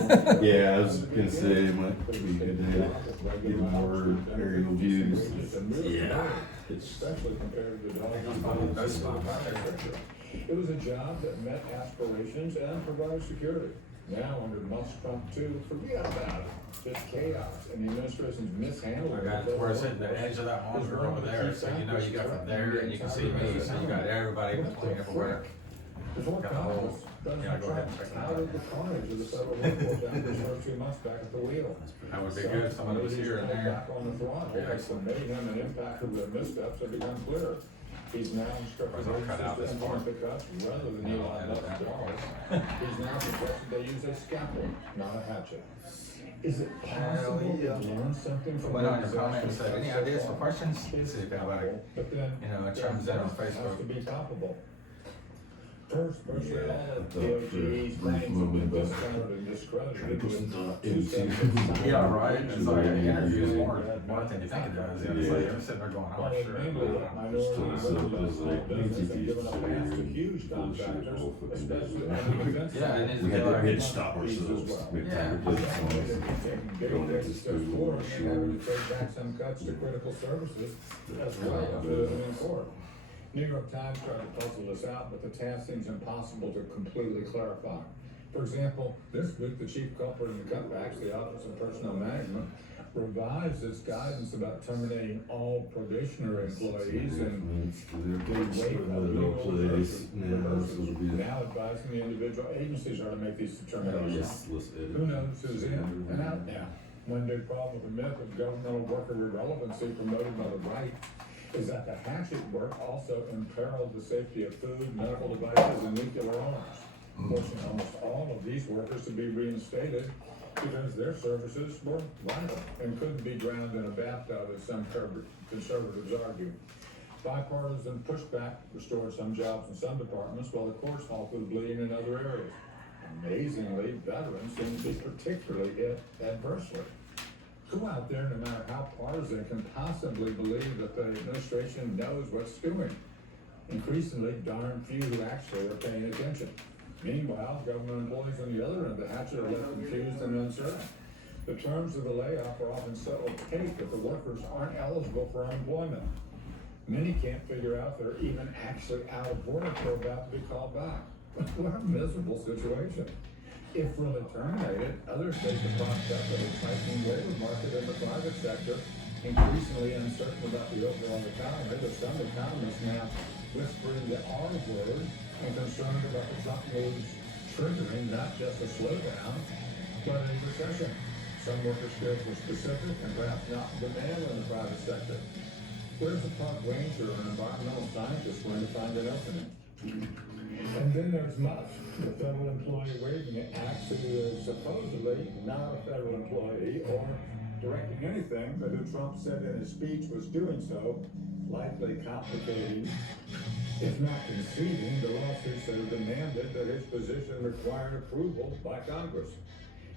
Yeah, I was gonna say it might be good to get more aerial views. Yeah. Especially compared to the dollars. That's spot right there. It was a job that met aspirations and provided security. Now, under Musk Trump 2, forget about it. Just chaos and the administration's mishandling. I got it. We're sitting at the edge of that monitor over there, so you know you got from there and you can see me, so you got everybody between everywhere. Before Got the whole- Congress, yeah, go ahead and check President Trump that out. touted the carnage of the federal workforce after his first 2 months back at the wheel. That would be good if somebody was here and there. Back on the throttle, Yeah. as the mayhem and impact of their missteps have become clear. He's now instructed I'll cut out agencies this to implement part. the cuts rather than No, Elon edit Musk's that. dollars. He's now suggested they use a scalpel, not a hatchet. Is it possible yeah. to learn something from Went on the your comment and disaster said, any so ideas for far? questions? See It's if anybody, possible, but then you know, their chimes in on test has Facebook. to be toppable. First, virtually Yeah, all I of thought DOG's for a brief claims have moment been about discounted and discredited. trying to put some thought Two into- steps Yeah, right. It's like an interview is Yeah. more than you think it does. Yeah, it's like you're sitting there going, Well, oh, sure. mainly minority Just told myself it was like, business have entities given a pass to huge bullshit, contractors, all fucking especially business. on the defense Yeah, side. it needs We to be had to like, stop ourselves. We had time to play the songs. Big Going into steps school, forward and sure. having to take back some cuts to critical services as well as in court. New York Times tried to puzzle this out, but the task seems impossible to completely clarify. For example, this week, the chief culprit in the cutbacks, the Office of Personnel Management, revised its guidance about terminating all probationary employees and now advising the individual agencies are to make these determinations. Who knows who's in and out now? One big problem with the myth of governmental worker irrelevancy promoted by the right is that the hatchet work also imperiled the safety of food, medical devices, and nuclear arms, forcing almost all of these workers to be reinstated because their services were vital and couldn't be drowned in a bathtub, as some conservatives argue. Bipartisan pushback restored some jobs in some departments, while the courts halted bleeding in other areas. Amazingly, veterans seem to be particularly hit adversely. Who out there, no matter how partisan, can possibly believe that the administration knows what's doing? Increasingly, darn few who actually are paying attention. Meanwhile, government employees on the other end of the hatchet are left confused and uncertain. The terms of the layoff are often so opaque that the workers aren't eligible for unemployment. Many can't figure out they're even actually out of work or about to be called back. What a miserable situation. If really terminated, others face the prospect of a tightening labor market in the private sector, increasingly uncertain about the overall economy. There's some economists now whispering the R word and concerned about the Trump moves triggering not just a slowdown, but a recession. Some worker skills were specific and perhaps not in demand in the private sector. Where's a park ranger or an environmental scientist going to find an opening? And then there's Musk, the federal employee waving an axe who is supposedly not a federal employee or directing anything, but who Trump said in his speech was doing so, likely complicating, if not conceding, the lawsuits that have demanded that his position required approval by Congress.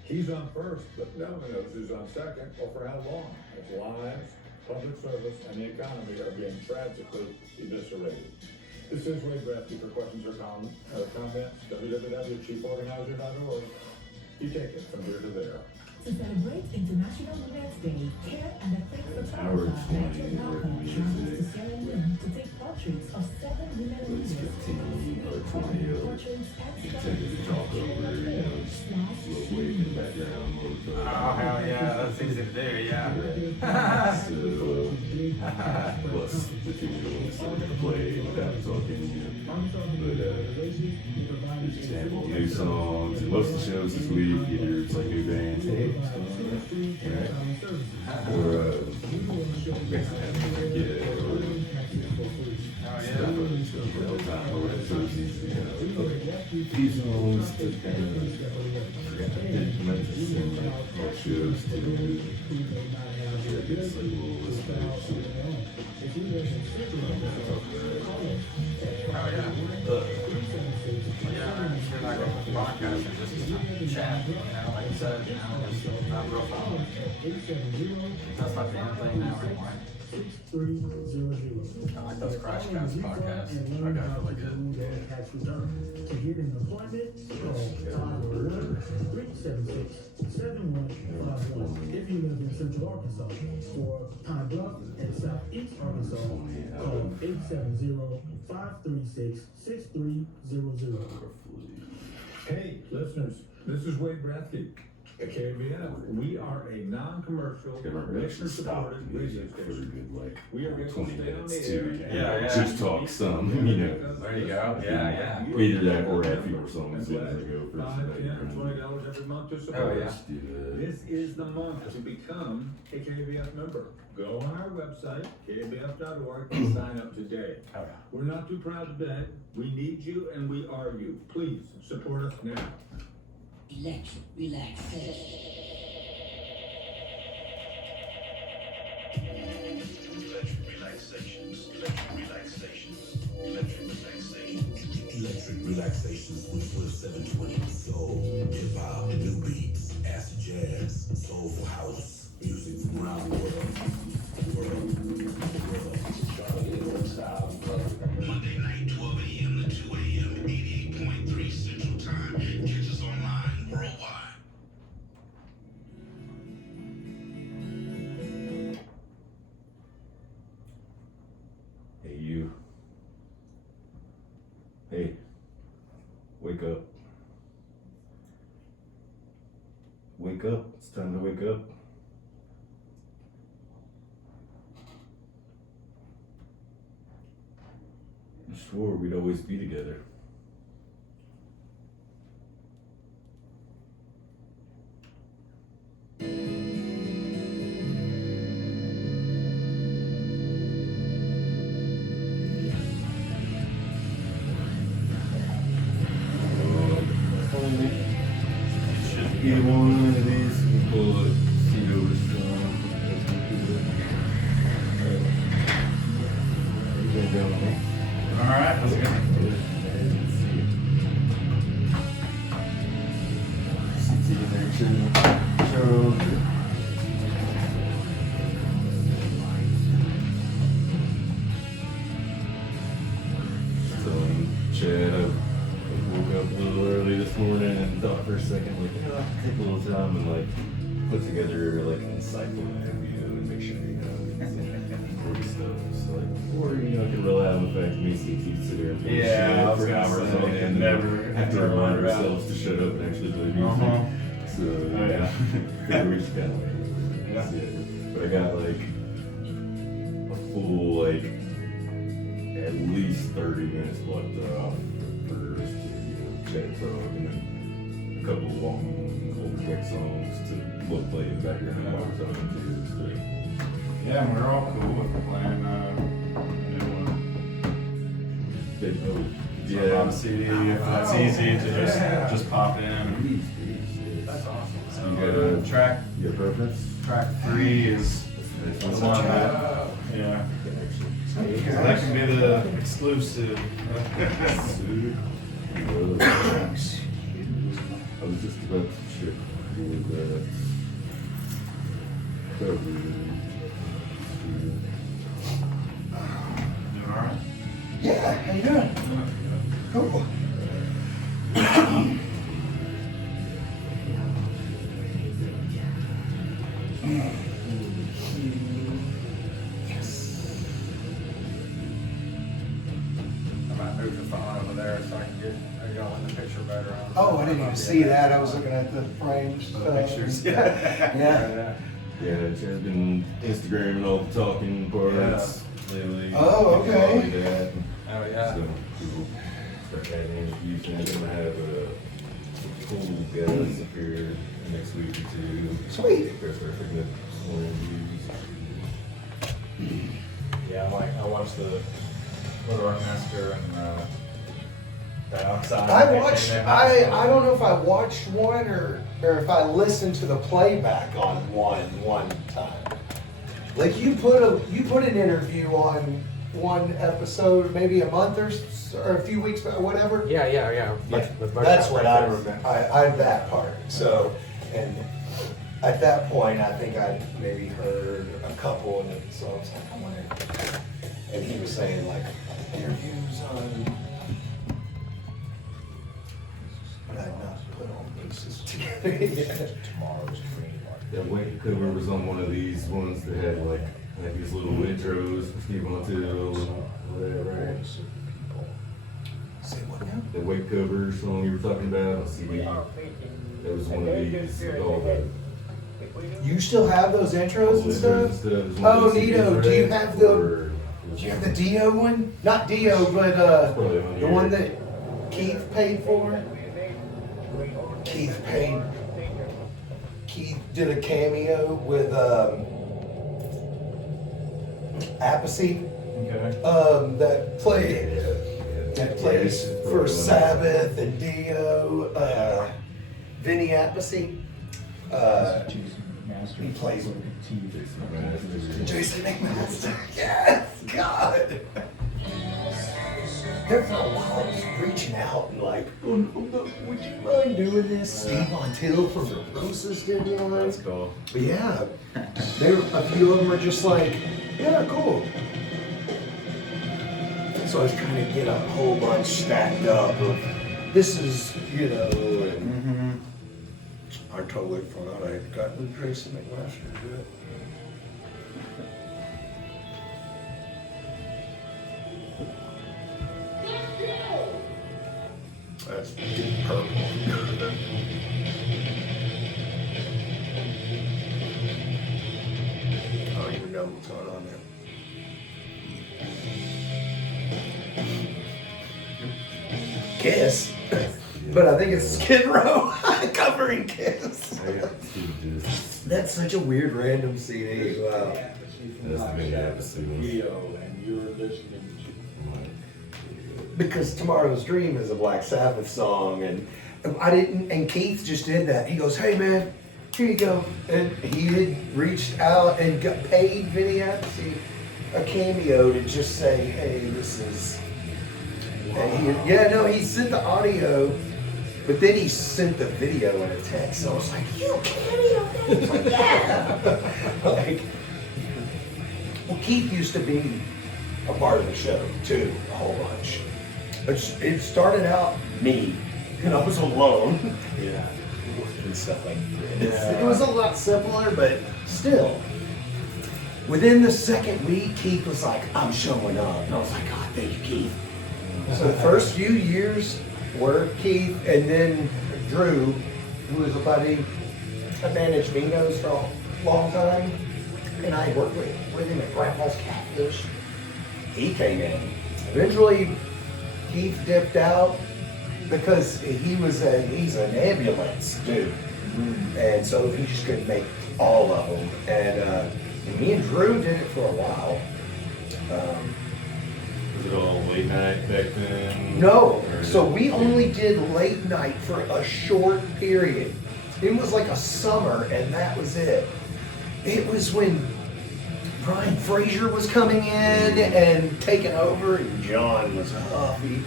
He's on first, but no one knows who's on second or for how long, as lives, public service, and the economy are being tragically eviscerated. This is Wade Bradley. For questions or comments, www.chieforganizer.org. You take it from here to there. To celebrate International Women's Day, Care and the Place for Howard Cancer, 20 Metro Malcolm years travels to Sierra Leone to take portraits of 7 women leaders. 15 or 20 of Portraits at intended to talk over, you know, just a little wave in the background. Oh, hell yeah, that's easy to do, yeah. So, plus the two girls that are gonna play without talking, you know. But, there's a sample of new songs, and most of the shows this week, either it's like new bands, hey, what's going on? Right? Or, stuff all the time, or so it's easy, you know, these songs to kind of implement and all shows to it's like little listeners. Oh, yeah. Yeah, you're not going to podcast and just chat, you know, like you said, you know, it's not real fun. That's like the end thing now anymore. I like those Crash Cast podcasts. That guy's really good. To get an appointment, call 501-376-7151. If you live in Central Arkansas or Pine Bluff and Southeast Arkansas, call 870-536-6300. Hey, listeners, this is Wade Bradke at KABF. We are a non-commercial, listener-supported radio station. We are going to 20 stay on minutes the too. air. Yeah. Just talk some, you know. There you go. Yeah. Either that or add fewer songs as they go for $5, $10, $20 every month to support Oh, yeah. us. This is the month to become a KABF member. Go on our website, kabf.org, and sign up today. Oh, yeah. We're not too proud to beg. We need you and we are you. Please support us now. Electric relaxation. Electric relaxations, electric relaxations, electric relaxations. Electric relaxations with Flip 720 soul, hip hop, new beats, acid jazz, soulful house, music from around the world. Monday night, 12 a.m. to 2 a.m. 88.3 Central Time. Catch us online worldwide. Hey, you. Hey, wake up. Wake up. It's time to wake up. I swore we'd always be together. Either one of these, we pull it, seat over strong. You gonna go with me? Alright, let's go. CT in there too. So, Chad, I woke up a little early this morning and thought for a second, like, you know, I'll take a little time and like put together like an insightful interview and make sure, you know, we can important stuff. So like, or you know, I can rely on the fact that me and CT sit here and bullshit Yeah, I was for gonna hours say, on end never and have to remind ourselves to shut up and actually play music. So yeah. figure we just kind of like, that's it. But I got like a full like at least 30 minutes blocked off for just to, you know, chat talk and then a couple of long old tech songs to look play in the background while we're talking to. So, Yeah, and we're all cool with playing a new one. big note. So on CD, if that's easy to just pop in. That's awesome. So track Your preference? 3 is the one that, yeah. So that can be the exclusive. I was just about to check with Doing alright? Yeah, how you doing? Cool. I might move the phone over there so I can get y'all in the picture better. Oh, I didn't even see that. I was looking at the frames. The pictures. Yeah. Yeah, Chad's been Instagramming all the talking parts lately. Oh, okay. All that. Oh, yeah. So people start having interviews, and I'm gonna have a cool guest up here next week or two. Sweet. They're start picking up some more interviews. Yeah, I watched the Little Rock Massacre and Dioxide. I watched, I don't know if I watched one or if I listened to the playback on one time. Like you put an interview on one episode, maybe a month or a few weeks, whatever. Yeah. That's what I remember. I that part. So, and at that point, I think I maybe heard a couple, and so I was like, I wonder. And he was saying like interviews on, but I'd not put all pieces together yet. Tomorrow's dream. That Wake cover was on one of these ones that had like these little intros, Steve on Till, whatever. Say what now? The Wake cover song you were talking about on CD. There was one of these with all the You still have those intros and stuff? There's one Oh, of those Nito, CDs do you for have it, the? or- Do you have the Dio one? Not Dio, but Probably on the here. one that Keith paid for. Keith paid. Keith did a cameo with Appice. Okay. That plays for Sabbath and Dio. Vinny Appice. He plays Jason McMaster. Yes, God. There for a while, I was reaching out and like, oh, no, would you mind doing this? Steve on Till from the Roses did one. That's cool. But yeah, a few of them are just like, yeah, cool. So I was trying to get a whole bunch stacked up of this is, and I totally forgot I had gotten Jason McMaster to do it. That's deep purple. I don't even know what's going on there. Kiss? But I think it's Skid Row covering Kiss. That's such a weird random CD. Wow. That's the big episode. And you're listening Because Tomorrow's Dream is a Black Sabbath song, and I didn't, and Keith just did that. He goes, hey man, here you go. And he had reached out and got paid Vinny Appice a cameo to just say, hey, this is, and he sent the audio, but then he sent the video in a text. So I was like, you cameo? I was like, yeah. Like, well, Keith used to be a part of the show too, a whole bunch. It started out me, and I was alone. Yeah. And stuff like It was a lot simpler, but still. Within the second week, Keith was like, I'm showing up. And I was like, God, thank you, Keith. So the first few years were Keith, and then Drew, who was a buddy, I managed Vino's for a long time, and I worked with him at Grandpa's Catfish. He came in. Eventually, Keith dipped out because he's an ambulance dude. And so he just couldn't make all of them. And me and Drew did it for a while. Was it all late night back then? No, Or- so we only did late night for a short period. It was like a summer, and that was it. It was when Brian Fraser was coming in and taking over, and John was huffy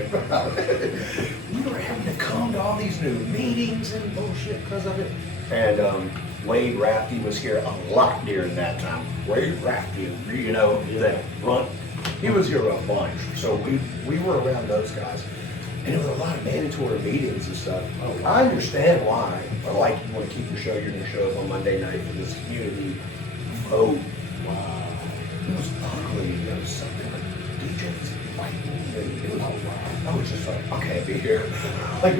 about it. We were having to come to all these new meetings and bullshit because of it. And Wade Rafty was here a lot during that time. Wade Rafty, that run. He was here a bunch, so we were around those guys. And it was a lot of mandatory meetings and stuff. I understand why. Like, you want to keep your show, you're going to show up on Monday night for this community vote. Wow. It was ugly. There was something like DJs fighting. It was all wild. I was just like, I can't be here. Like,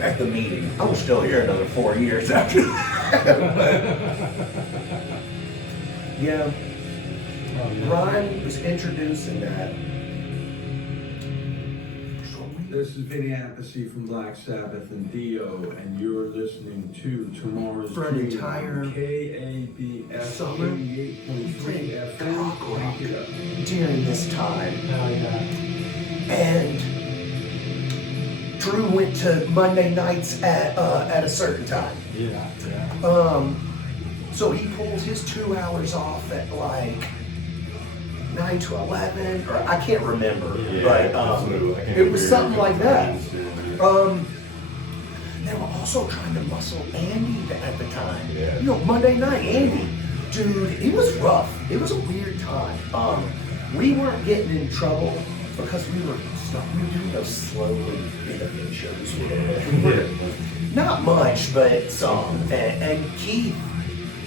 at the meeting. I was still here another 4 years after that. Yeah. Ryan was introducing that. This is Vinny Appice from Black Sabbath and Dio, and you're listening to Tomorrow's For an Dream entire on KABF summer, 88.3 FM. Crank it up. during this time. And Drew went to Monday nights at a certain time. Yeah. So he pulled his 2 hours off at like 9 to 11, or I can't remember, Yeah, but I can't it was remember something like that. Yeah. They were also trying to muscle Andy at the time. Yeah. You know, Monday night, Andy, dude, it was rough. It was a weird time. We weren't getting in trouble because we were doing those slowly benefit shows. We were not much, but some. And Keith,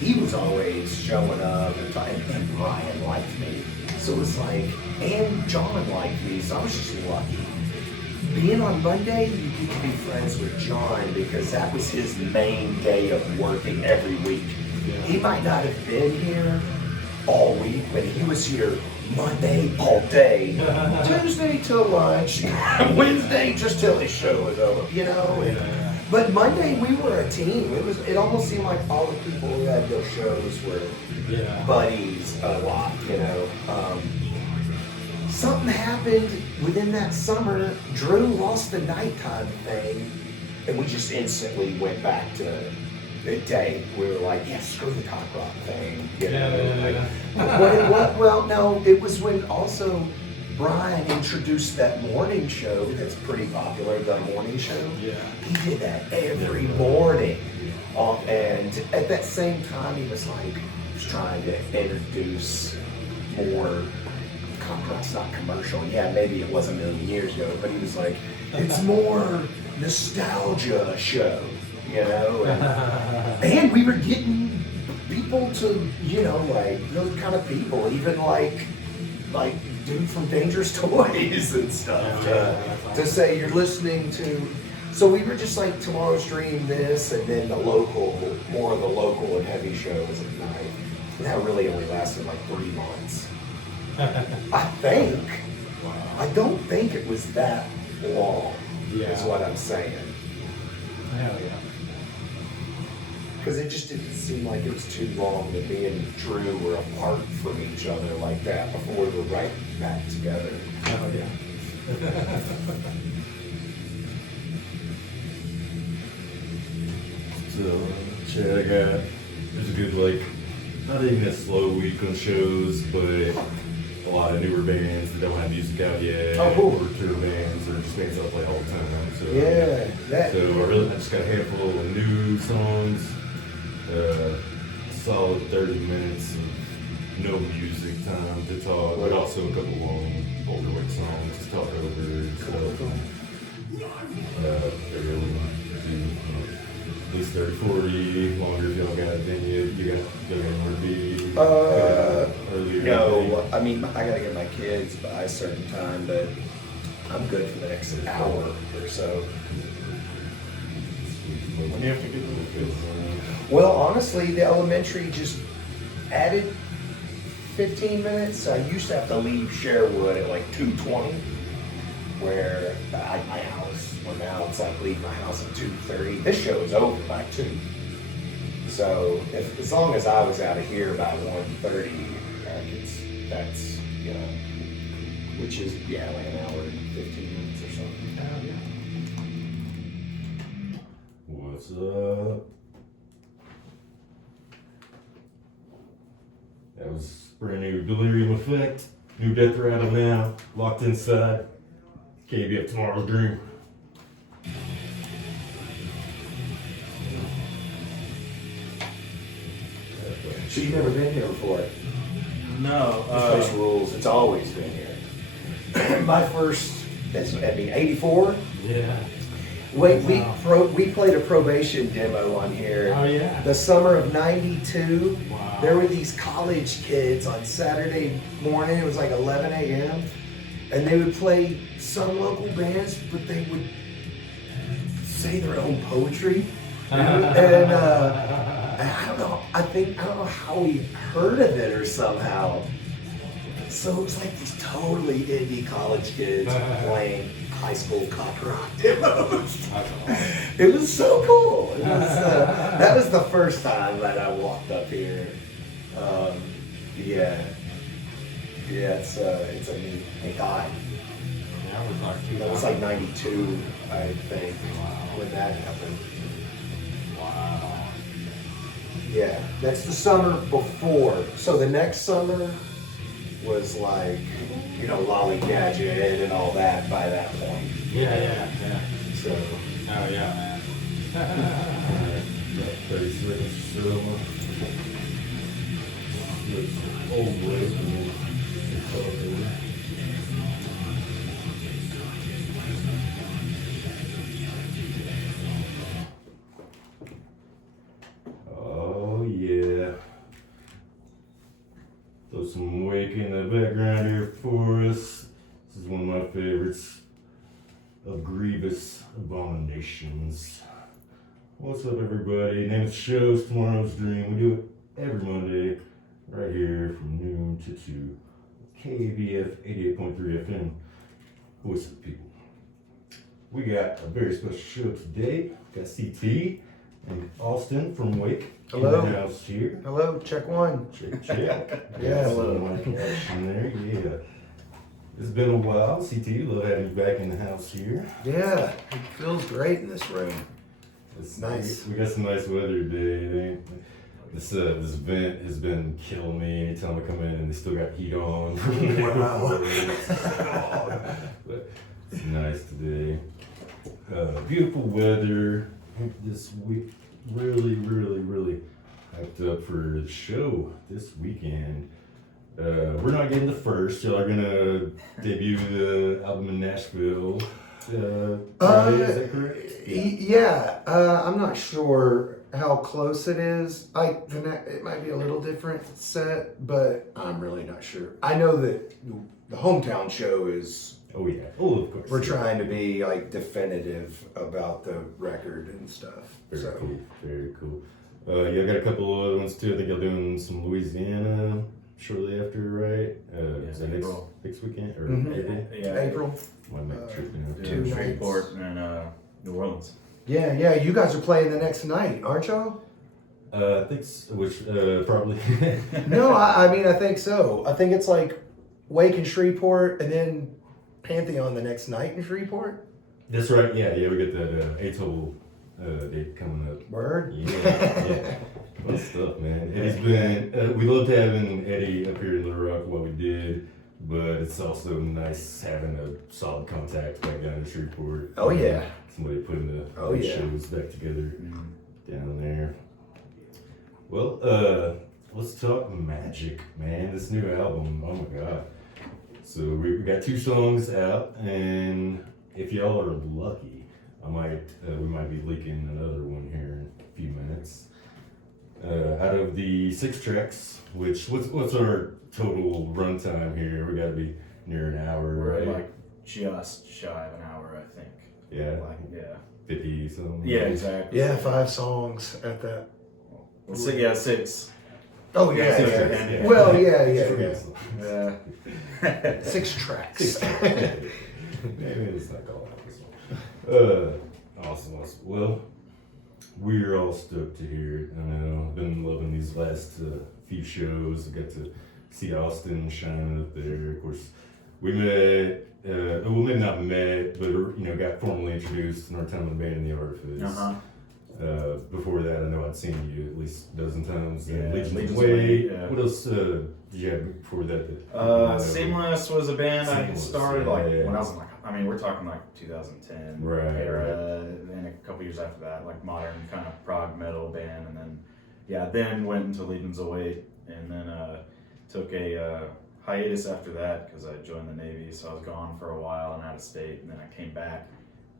he was always showing up, and Brian liked me. So it was like, and John liked me, so I was just lucky. Being on Monday, you get to be friends with John because that was his main day of working every week. He might not have been here all week, but he was here Monday all day, Tuesday till lunch, Wednesday just till his show was over, you know? But Monday we were a team. It almost seemed like all the people who had those shows were buddies a lot, you know? Something happened within that summer. Drew lost the nighttime thing, and we just instantly went back to the day. We were like, yeah, screw the cock rock thing. You know? Well, no, it was when also Brian introduced that morning show that's pretty popular, the morning show. Yeah. He did that every morning. And at that same time, he was like, he was trying to introduce more cock rock's not commercial. Yeah, maybe it was a million years ago, but he was like, it's more nostalgia show, you know? And we were getting people to, you know, like those kind of people, even like dude from Dangerous Toys and stuff, to say you're listening to. So we were just like, tomorrow stream this, and then the local, more of the local and heavy shows at night. And that really only lasted like 3 months. I think. I don't think it was that long, is what I'm saying. Hell yeah. Because it just didn't seem like it was too long that me and Drew were apart from each other like that before we were right back together. Hell yeah. So, Chad, I got, there's a good, like, not even a slow week on shows, but a lot of newer bands that don't have music out yet. Oh, cool. Or tour bands, or just bands I play all the time. So, Yeah, that. So I just got a handful of new songs, solid 30 minutes of no music time to talk, but also a couple long older work songs to talk over and stuff. They're really at least 30, 40, longer if y'all got it, then you got more beat. Earlier. No, I mean, I gotta get my kids by a certain time, but I'm good for the next hour or so. When you have to get the kids. Well, honestly, the elementary just added 15 minutes. I used to have to leave Sherwood at like 2:20, where my house, well now it's like leave my house at 2:30. This show is over by 2. So as long as I was out of here by 1:30, that's, you know, which is, yeah, like an hour and 15 minutes or something. What's up? That was brand new Delirium Effect. New Death Rattle now. Locked inside. KABF Tomorrow's Dream. So you've never been here before? No. This place rules. It's always been here. My first, that's, I mean, 84? Yeah. Wait, Wow. we played a probation demo on here. Oh, yeah. The summer of '92. Wow. There were these college kids on Saturday morning. It was like 11 a.m. And they would play some local bands, but they would say their own poetry. And I don't know. I don't know how we heard of it or somehow. So it was like these totally indie college kids playing high school cock rock demos. It was so cool. It was, that was the first time that I walked up here. Yeah, it's a neat guy. That was like That was like '92, I think, when that happened. Wow. Yeah, that's the summer before. So the next summer was like, you know, Lolly Gadget and all that by that point. Yeah. So, Oh yeah, man. 30 seconds still. Old Blake and then oh yeah. Throw some Wake in the background here for us. This is one of my favorites of Grievous Abominations. What's up, everybody? Name of the show's Tomorrow's Dream. We do it every Monday, right here from noon to 2. KABF 88.3 FM, Voice of the People. We got a very special show today. Got CT and Austin from Wake Hello. in the house here. hello, check one. Check. Yeah, Hello. Mic action there, yeah. It's been a while. CT, love having you back in the house here. Yeah, it feels great in this room. It's Nice. We got some nice weather today. This vent has been killing me anytime I come in, and they still got heat on. Wow. But it's nice today. Beautiful weather this week. Really hyped up for the show this weekend. We're not getting the first. Y'all are gonna debut the album in Nashville. Friday, is that correct? Yeah, I'm not sure how close it is. It might be a little different set, but I'm really not sure. I know that the hometown show is. Oh yeah. Oh, of course. We're trying to be like definitive about the record and stuff. Very cool. Very cool. Y'all got a couple of other ones too. I think y'all doing some Louisiana shortly after, right? Is that next weekend or April? Yeah, April. Might make a trip, you know. 2 nights. Shreveport and New Orleans. Yeah. You guys are playing the next night, aren't y'all? I think probably. No, I mean I think so. I think it's like Wake in Shreveport and then Pantheon the next night in Shreveport. That's right. Yeah. We got that Atoll date coming up. Word. Yeah. Fun stuff, man. Eddie's been. We loved having Eddie up here in Little Rock while we did, but it's also nice having a solid contact back down in Shreveport. Oh yeah. Somebody putting the shows back together down there. Well, let's talk Magic, man. This new album. Oh my god. So we got 2 songs out, and if y'all are lucky, we might be leaking another one here in a few minutes. Out of the 6 tracks, what's our total runtime here? We got to be near an hour, We're right? like just shy of an hour, I think. Yeah, Like, yeah. 50 something. Yeah, exactly. Yeah, 5 songs at that. Well, 6. Oh yeah. Six yeah. tracks, yeah. Well, yeah. Forget some. Yeah. 6 tracks. Maybe it's not all out this one. Awesome. Well, we're all stoked to hear it. I know I've been loving these last few shows. I got to see Austin shining up there. Of course, we met. Well, maybe not met, but got formally introduced in our time in the band in the Artifice. Before that, I know I'd seen you at least a dozen times. Yeah, Legion's Legion's Way. Way, yeah. What else did you have before that? Seamless was a band I Seamless, started yeah. when I was in we're talking 2010 Right. era, and a couple years after that, like modern kind of prog metal band, and then went into Legion's Await, and then took a hiatus after that because I joined the Navy, so I was gone for a while and out of state, and then I came back,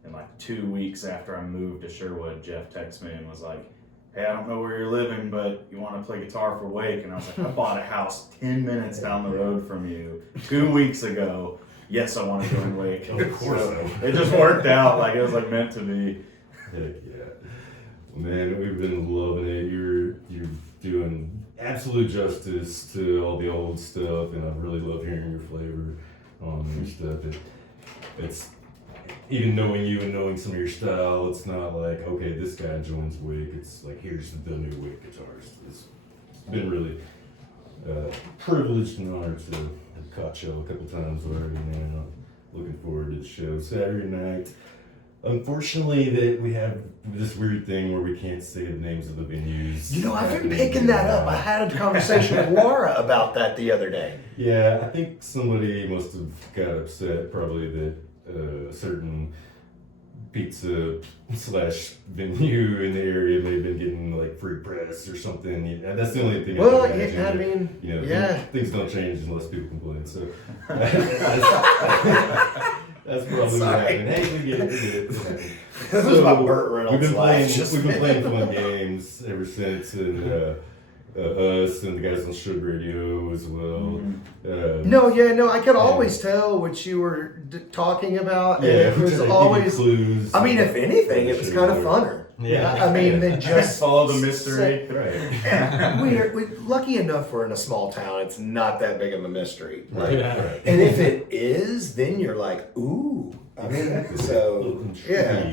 and like 2 weeks after I moved to Sherwood, Jeff texted me and was like, "Hey, I don't know where you're living, but you want to play guitar for Wake?" And I was like, "I bought a house 10 minutes down the road from you 2 weeks ago. Yes, I want to join Wake." Of course. So it just worked out. Like it was like meant to be. Heck yeah. Man, we've been loving it. You're doing absolute justice to all the old stuff, and I really love hearing your flavor on your stuff. It's even knowing you and knowing some of your style, it's not like, okay, this guy joins Wake. It's like, here's the new Wake guitarist. It's been really privileged and honored to have caught y'all a couple times already, man. I'm looking forward to the show Saturday night. Unfortunately, that we have this weird thing where we can't say the names of the venues. You know, I've been picking that up. I had a conversation with Laura about that the other day. Yeah, I think somebody must have got upset, probably that a certain pizza / venue in the area may have been getting like free press or something. Yeah, that's the only thing. Well, I can imagine. I mean, You know, yeah. things don't change unless people complain. So that's probably what Sorry. happened. Hey, we get it. This was my Burt Reynolds We've been life. playing fun games ever since, and us and the guys on Sugar Radio as well. No, I could always tell what you were talking about. And it was always clues. I mean, if anything, it was kind of funner. Yeah. I mean, than just follow the mystery. Right. we're lucky enough we're in a small town. It's not that big of a mystery. Like, Right. and if it is, then you're like, ooh. I mean, so yeah,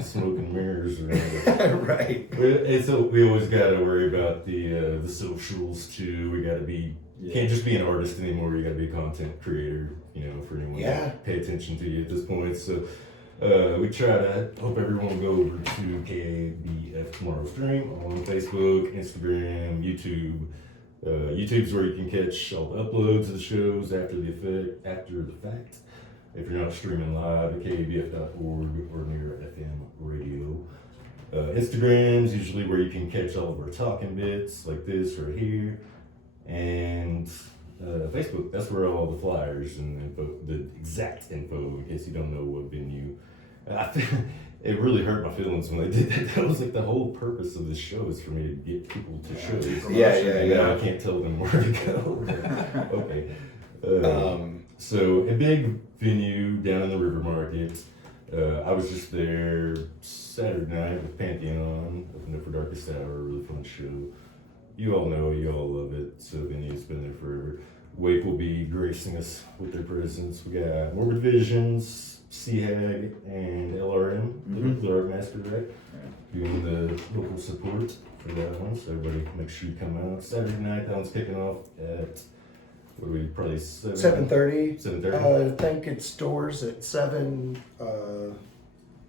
Smoke and mirrors or whatever. right. And so we always got to worry about the socials too. We got to be can't just be an artist anymore. You got to be a content creator. You know, for anyone to pay attention to you at this point. So we try to hope everyone will go over to KABF Tomorrow Stream on Facebook, Instagram, YouTube. YouTube's where you can catch all the uploads of the shows after the fact. If you're not streaming live at kabf.org or near FM radio. Instagram's usually where you can catch all of our talking bits like this right here. And Facebook, that's where all the flyers and info, the exact info, in case you don't know what venue. It really hurt my feelings when they did that. That was like the whole purpose of this show is for me to get people to shows. And now I can't tell them where to go. Okay. So a big venue down in the River Market. I was just there Saturday night with Pantheon, opened up for Darkest Hour, a really fun show. You all know, you all love it. So the venue's been there forever. Wake will be gracing us with their presence. We got Morbid Visions, CHAG, and LRM, the Art Master, right? Doing the local support for that one. So everybody make sure you come out. Saturday night, that one's kicking off at what are we, probably 7:30. 7:30. I think it's doors at 7.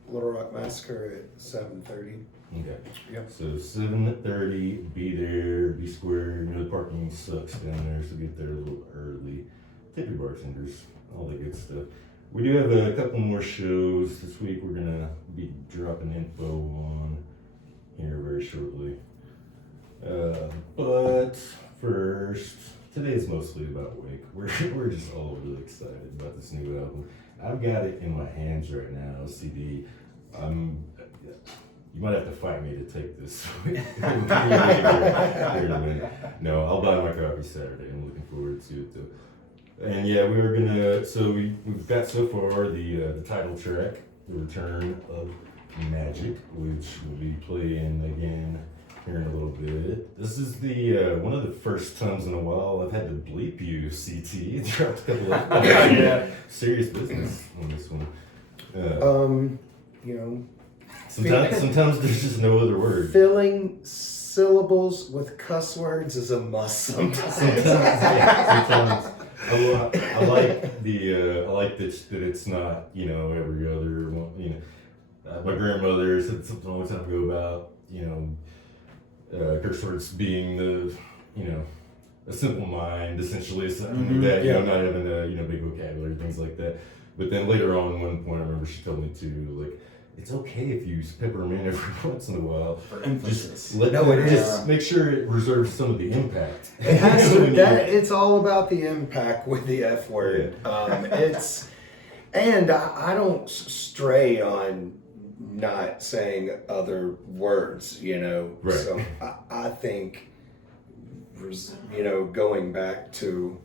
Little Rock Massacre at 7:30. Okay. Yep. So 7:30, be there, be square. You know the parking sucks down there, so get there a little early. Tip your bartenders, all that good stuff. We do have a couple more shows this week. We're gonna be dropping info on here very shortly. But first, today is mostly about Wake. We're just all really excited about this new album. I've got it in my hands right now, CD. You might have to fight me to take this. Here in a minute. No, I'll buy my copy Saturday. I'm looking forward to it though. And yeah, we are gonna. So we've got so far the title track, "The Return of Magic," which we'll be playing again here in a little bit. This is the one of the first times in a while I've had to bleep you, CT. Dropped a couple of serious business on this one. You know, sometimes there's just no other word. filling syllables with cuss words is a must sometimes. Sometimes. I like that it's not, you know, every other one. You know, my grandmother said something a long time ago about, you know, curse words being the, you know, a simple mind, essentially, something like that, you know, not having a, you know, big vocabulary, things like that. But then later on, one point, I remember she told me to, like, it's okay if you pepper them in every once in a while. For emphasis. Just make sure it reserves some of the impact. It has to, it's all about the impact with the F word. And I don't stray on not saying other words, you know. Right. So I think, you know, going back to,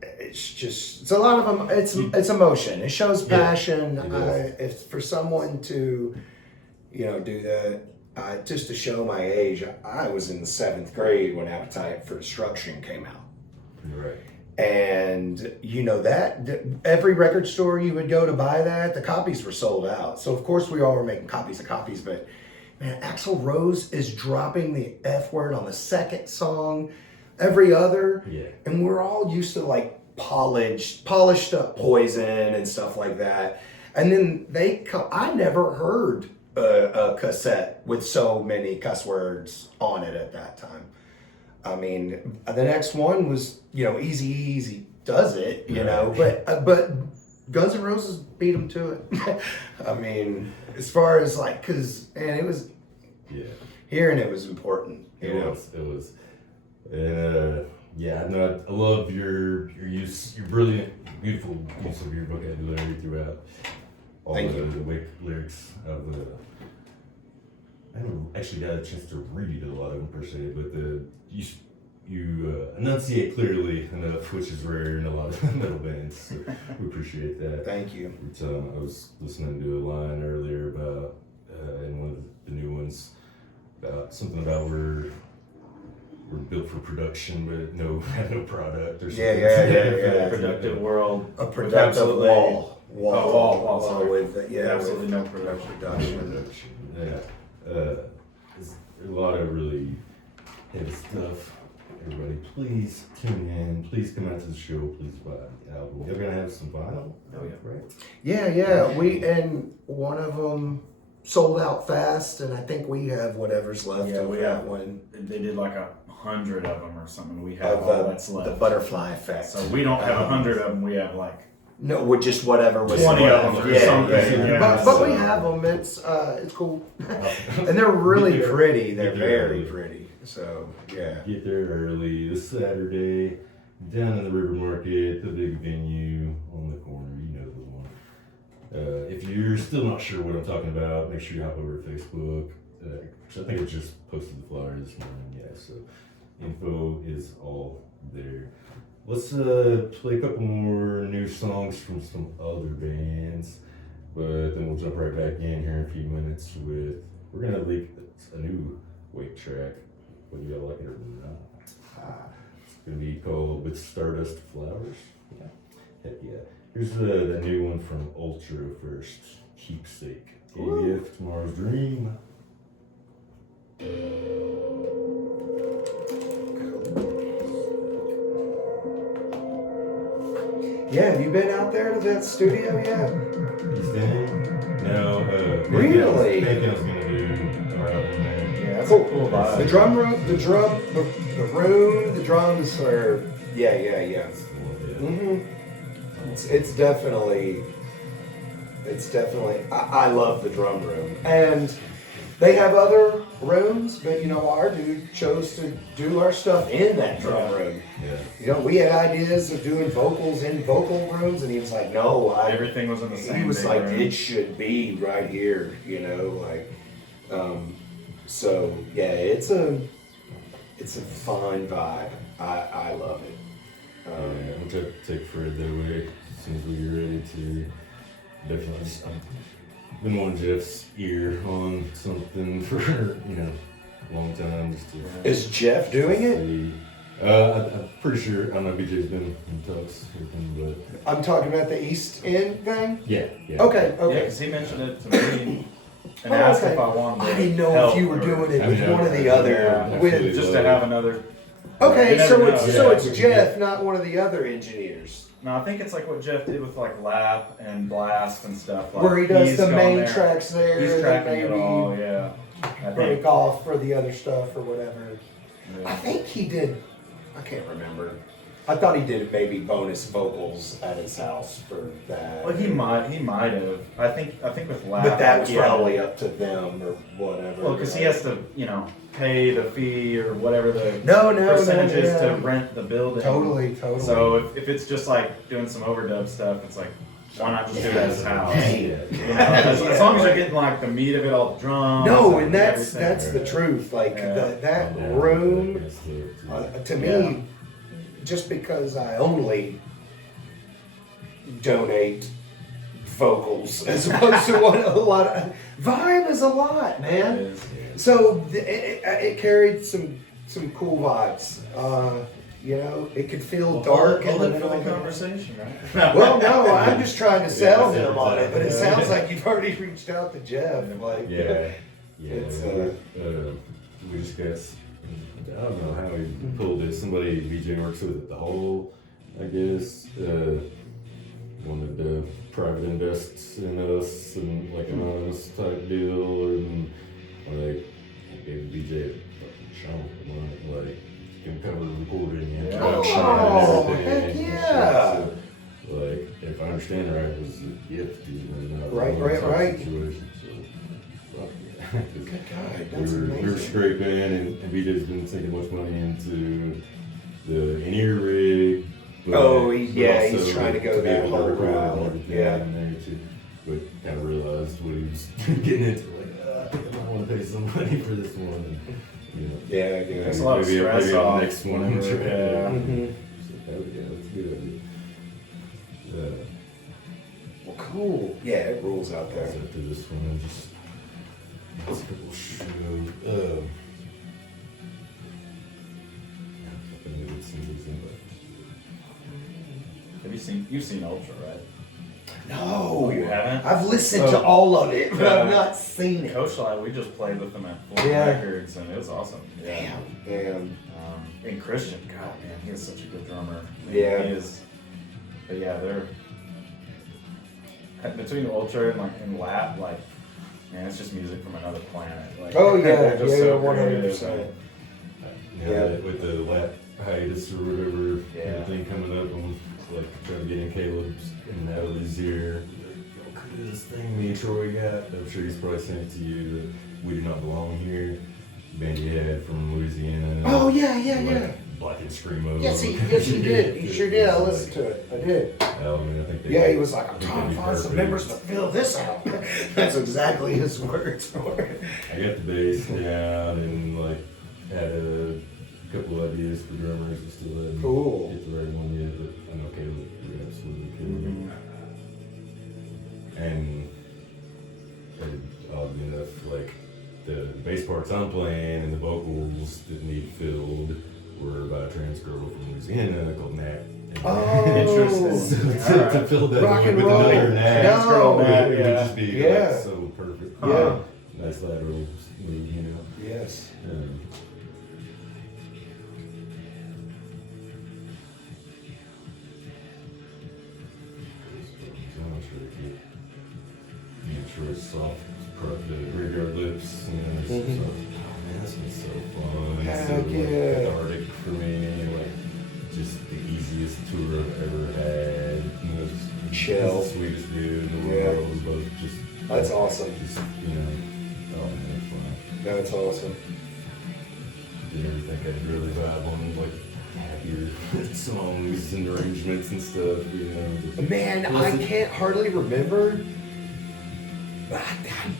it's a lot of them. It's emotion. It shows passion. If for someone to, you know, do that, just to show my age, I was in the 7th grade when Appetite for Destruction came out. Right. And you know that every record store you would go to buy that, the copies were sold out. So of course we all were making copies of copies, but man, Axl Rose is dropping the F word on the second song, every other, and we're all used to like polished up Poison and stuff like that. And then I never heard a cassette with so many cuss words on it at that time. I mean, the next one was, Easy Easy Does It, but Guns N' Roses beat them to it. I mean, as far as it was, hearing it was important. It was. And I love your brilliant, beautiful use of your vocabulary throughout all the lyrics of the. I haven't actually got a chance to read a lot of them per se, but you enunciate clearly enough, which is rare in a lot of metal bands. So we appreciate that. Thank you. I was listening to a line earlier about in one of the new ones about something about we're built for production, but have no product or something. Yeah. Productive world. A productive wall. Wall. Sorry. With absolutely no production. Yeah. There's a lot of really heavy stuff. Everybody, please tune in. Please come out to the show. Please buy the album. They're gonna have some vinyl. Oh yeah, right. Yeah. And one of them sold out fast, and I think we have whatever's left of that one. They did like 100 of them or something. We have Of all that's left. the butterfly effect. So we don't have 100 of them. We have like No, with just whatever was 20 left. of them or something. Yeah. But we have them. It's cool, and they're really pretty. They're very pretty. So yeah. Get there early this Saturday, down in the River Market, the big venue on the corner. You know the one. If you're still not sure what I'm talking about, make sure you hop over to Facebook. I think I just posted the flyer this morning. Yeah, so info is all there. Let's play a couple more new songs from some other bands, but then we'll jump right back in here in a few minutes with, we're gonna leak a new Rwake track, whether you like it or not. It's gonna be called With Stardust Flowers. Yeah, heck yeah. Here's the new one from Ultra first, Keepsake. KABF, Tomorrow's Dream. Yeah, have you been out there to that studio yet? East End? No, really? Maybe I was gonna do yeah, that's cool. a cool vibe. The drum room, the drums are, yeah. Mm-hmm. It's definitely, I love the drum room. And they have other rooms, but our dude chose to do our stuff in that drum room. Yeah. We had ideas of doing vocals in vocal rooms, and he was like, no, everything was in the same. He was big like, room. it should be right here, so yeah, it's a fine vibe. I love it. I'm gonna take Fred that way as soon as we get ready to. Definitely, I've been wanting Jeff's ear on something for a long time. Just to Is Jeff doing it? I'm pretty sure. I don't know if BJ's been in talks with him, but I'm talking about the East End thing. yeah. Okay. Yeah, because he mentioned it to me and asked if I wanted to I didn't know help if you were or- doing it I with mean, one or the other. yeah, With absolutely. just to have another. okay, You never know. so it's Yeah. Jeff, not one of the other engineers. No, I think it's like what Jeff did with like Lap and Blast and stuff. Like, Where he does he's the gone main there. tracks there, He's and then tracking it maybe all. Yeah, I break think. off for the other stuff or whatever. I Yeah. think he did. I can't remember. I thought he did maybe bonus vocals at his house for that. Well, he might have. I think with Lap. But that was he had- probably up to them or whatever. Well, because he has to, pay the fee or whatever the No, percentage is yeah. to rent the building. Totally. So if it's just like doing some overdub stuff, it's like, why not just do it at his house? Yeah. As long as you're getting like the meat of it, all the drums. No, and that's everything. the truth. Like Yeah. that Yeah, room, that's it, too. to me, Yeah. just because I only donate vocals as opposed to what a lot of vibe is a lot, It man. is. So it carried some cool vibes. It could feel dark in Hold the it middle for of the the conversation, right? Well, no, I'm just trying to sell Yeah, him on it, but it yeah. sounds like you've already reached out to Jeff. Like, Yeah. It's, We just got. I don't know how he pulled it. Somebody BJ works with at the Hole, I guess. wanted to private invest in us and like an honest type deal, and like gave the DJ a fucking chunk of money, like you can cover the recording and production Oh, and everything. heck and yeah. shit. So, like, if I understand right, it was a gift, even not Right, a right, type right. situation. So, fuck yeah. Good God, we that's were amazing. scraping, and BJ's been sinking much money into the in-ear rig. But, Oh, but yeah, he's also trying to go be that able to whole record route. and everything Yeah. in there too. But kind of realized what he was getting into. Like, I think I might want to pay some money for this one. And, you know, Yeah, yeah. There's a lot of maybe stress maybe on off the next one. whenever- yeah. Mhm. So, yeah, that's a good idea. Well, cool. Yeah, it rules out there. After this one, just let's couple shows. You've seen Ultra, right? No, You haven't? I've listened to all of it, but I've not seen it. Coach Light, we just played with them at Full Yeah. Records, and it was awesome. Yeah. Damn. And Christian, God, man, he is such a good drummer. I mean, Yeah. He is. But yeah, they're between Ultra and Lap, like, man, it's just music from another planet. Like, Oh yeah, they're just yeah, so 100%. creative. Yeah, with the lap hiatus or whatever, Yeah. everything coming up, and like trying to get in Caleb's and Natalie's ear. Yo, could this thing me and Troy got? I'm sure he's probably sent it to you that we do not belong here. Band you had from Louisiana. Oh yeah, yeah, like, yeah. Black and Screamo. Yes, he did. He sure did. I listened to it. I did. I mean, I think they, Yeah, he was like, I'm I think trying to they'd be find some perfect. members to fill this out. That's exactly his words. I got the bass down and like had a couple of ideas for drummers and still hadn't Cool. get the right one yet, but I know Caleb would absolutely kill me. And oddly enough, like the bass parts I'm playing and the vocals that need filled were by a trans girl from Louisiana called Nat. Oh, Interesting. So to fill that Rock void and with roll. another Nat, Trans girl Nat, it would yeah. just be Yeah. like, so perfect. Yeah. Nice lateral move, you know. Yes. Sure it's soft, the graveyard lips, you know, so, Mhm. man, this one's so fun. Heck So like, yeah. cathartic for me, like just the easiest tour I've ever had. You know, just Chill. the sweetest dude in the Yeah. world, both just That's awesome. just you know, oh man, fun. That's awesome. Didn't ever think I'd really vibe on like happier songs and arrangements and stuff, you know. but- Man, I can't hardly remember. I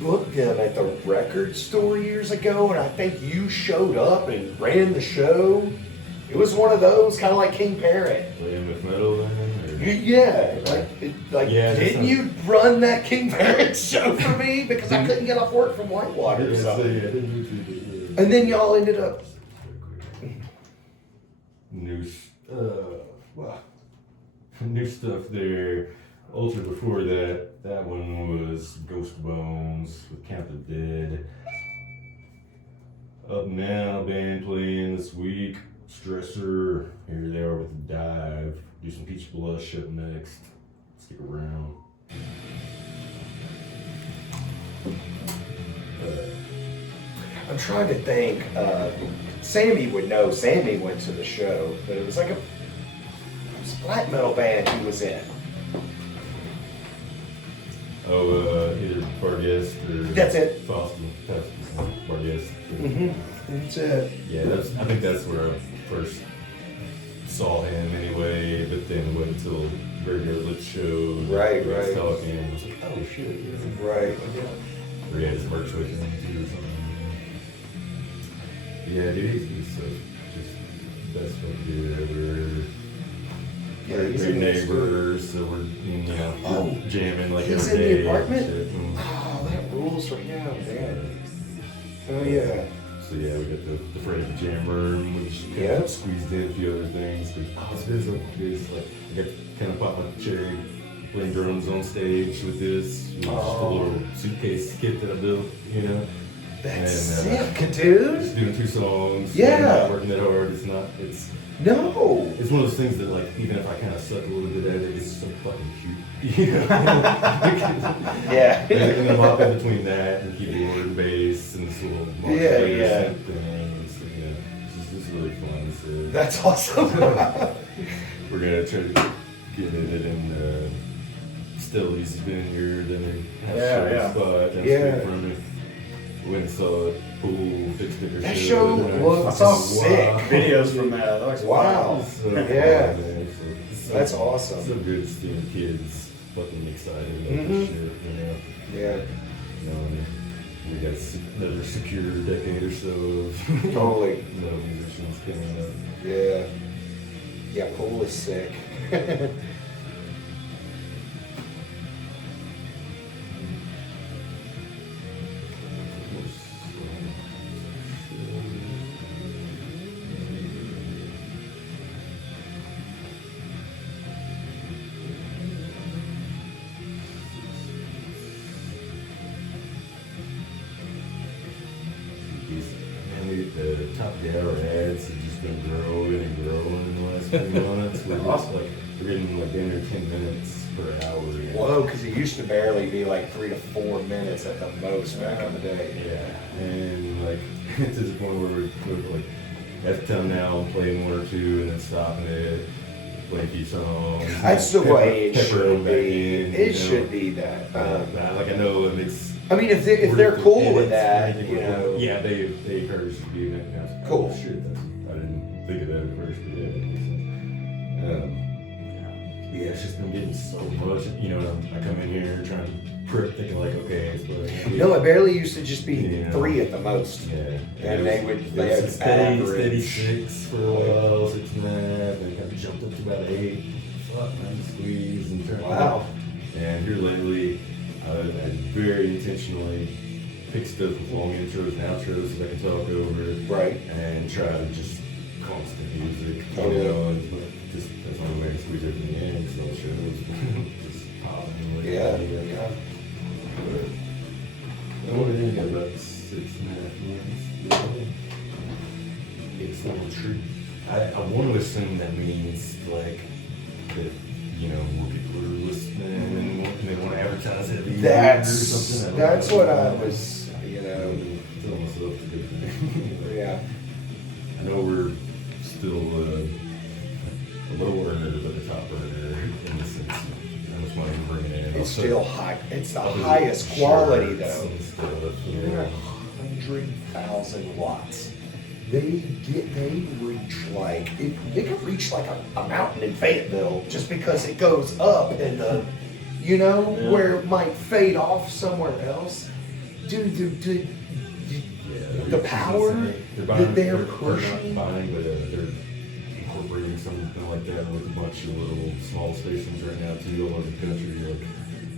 booked them at the record store years ago, and I think you showed up and ran the show. It was one of those, kind of like King Parrot. Playing with metal then? Or? Yeah, Yeah, that didn't sounds- you run that King Parrot show for me because I couldn't get off work from Whitewater? Yeah, So. so, yeah, I didn't need to, but yeah. And then y'all ended up. New stuff there. Ultra before that, that one was Ghost Bones with Count the Dead. Up Now band playing this week. Stressor, here they are with Dive. Do some Peach Blush up next. Stick around. I'm trying to think. Sammy would know. Sammy went to the show, but it was like it was a black metal band he was in. Oh, either Barguest or That's it. Foston. Barguest. That's it. Yeah, I think that's where I first saw him anyway, but then it wasn't until Graveyard Lit show Right, we was right. talking and was like, oh shit, yeah. Right. Or he had his merch with him too or something. Yeah, dude, he's just best fucking dude ever. Yeah, he's Great in this neighbors, so we're jamming like he's every in the day and apartment? shit. Oh, that rules right now, man. Oh yeah. So yeah, we got the Freddy Jam room, which kind Yeah. of squeezed in a few other things. But it's been so good. Like I got kind of pop my cherry, playing drums on stage with this. It was just a little suitcase kit that I built, you know. That's And, sick, dude. Just doing 2 songs. Yeah. Not working that hard. It's not. No. It's one of those things that, like, even if I kind of suck a little bit at it, it's so fucking cute. You know? Yeah. And then hop in between that and keyboard and bass and this little modulator synth thing. So, you know, it's just really fun. So That's awesome. we're gonna try to get it in Stelly's vineyard and Yeah. spot down Yeah. street from me. Went and saw it. Cool, fixed sticker That show. show and looks fucking sick. wow. Videos from that. That looks Wow. So Yeah. fun, man. So That's awesome. So good seeing kids fucking excited about Mhm. this shit, you know. Yeah. You know, and we got another secure decade or so of Totally. musicians coming up. Yeah. Yeah, Pool is sick. The top gallery ads have just been growing and growing in the last few months. We're just like, we're getting like under 10 minutes per hour. Whoa, because it used to barely be like 3 to 4 minutes at the most back in the day. Yeah, and like to the point where we're like, at the time now, playing 1 or 2 and then stopping it, play a few songs. That's the way it pepper should back be. in, It you should know. be that. Like I know it makes. I mean, if they're cool with that, you know. Yeah, they encourage you to do that. And I was like, Cool. Oh, shit, I didn't think of that at first, but yeah, that makes sense. Yeah, it's just been getting so much. You know, I come in here trying to prep, thinking like, okay, it's what I No, it barely used to just be Yeah. 3 at the most. Yeah, And they would- they it had was steady average. 6 for a while, 6 and a half, and kind of jumped up to about 8. Fuck, man, squeeze and turn. Wow. And here lately, I very intentionally pick stuff with long intros and outros so I can talk over it. Right. And try to just constant music. Totally. You know, and just that's the only way I can squeeze everything in because all the shows just popping. Like, Yeah. But I went in got about 6.5 months. It's not a treat. I want to assume that means like that, you know, more people are listening and they want to advertise it or something. That's what I was, you know. Tell myself it's a good thing. Yeah. I know we're still a low earner, but a top earner in the sense of how much money we're bringing in. It's Also, still high. It's the other highest quality shirts though. and stuff, you They're know. 100,000 watts. They reach like it can reach like a mountain in Fayetteville just because it goes up and you know Yeah. where it might fade off somewhere else. Dude, the power that they're pushing. Not buying, but they're incorporating something like that with a bunch of little small stations right now too, all over the country,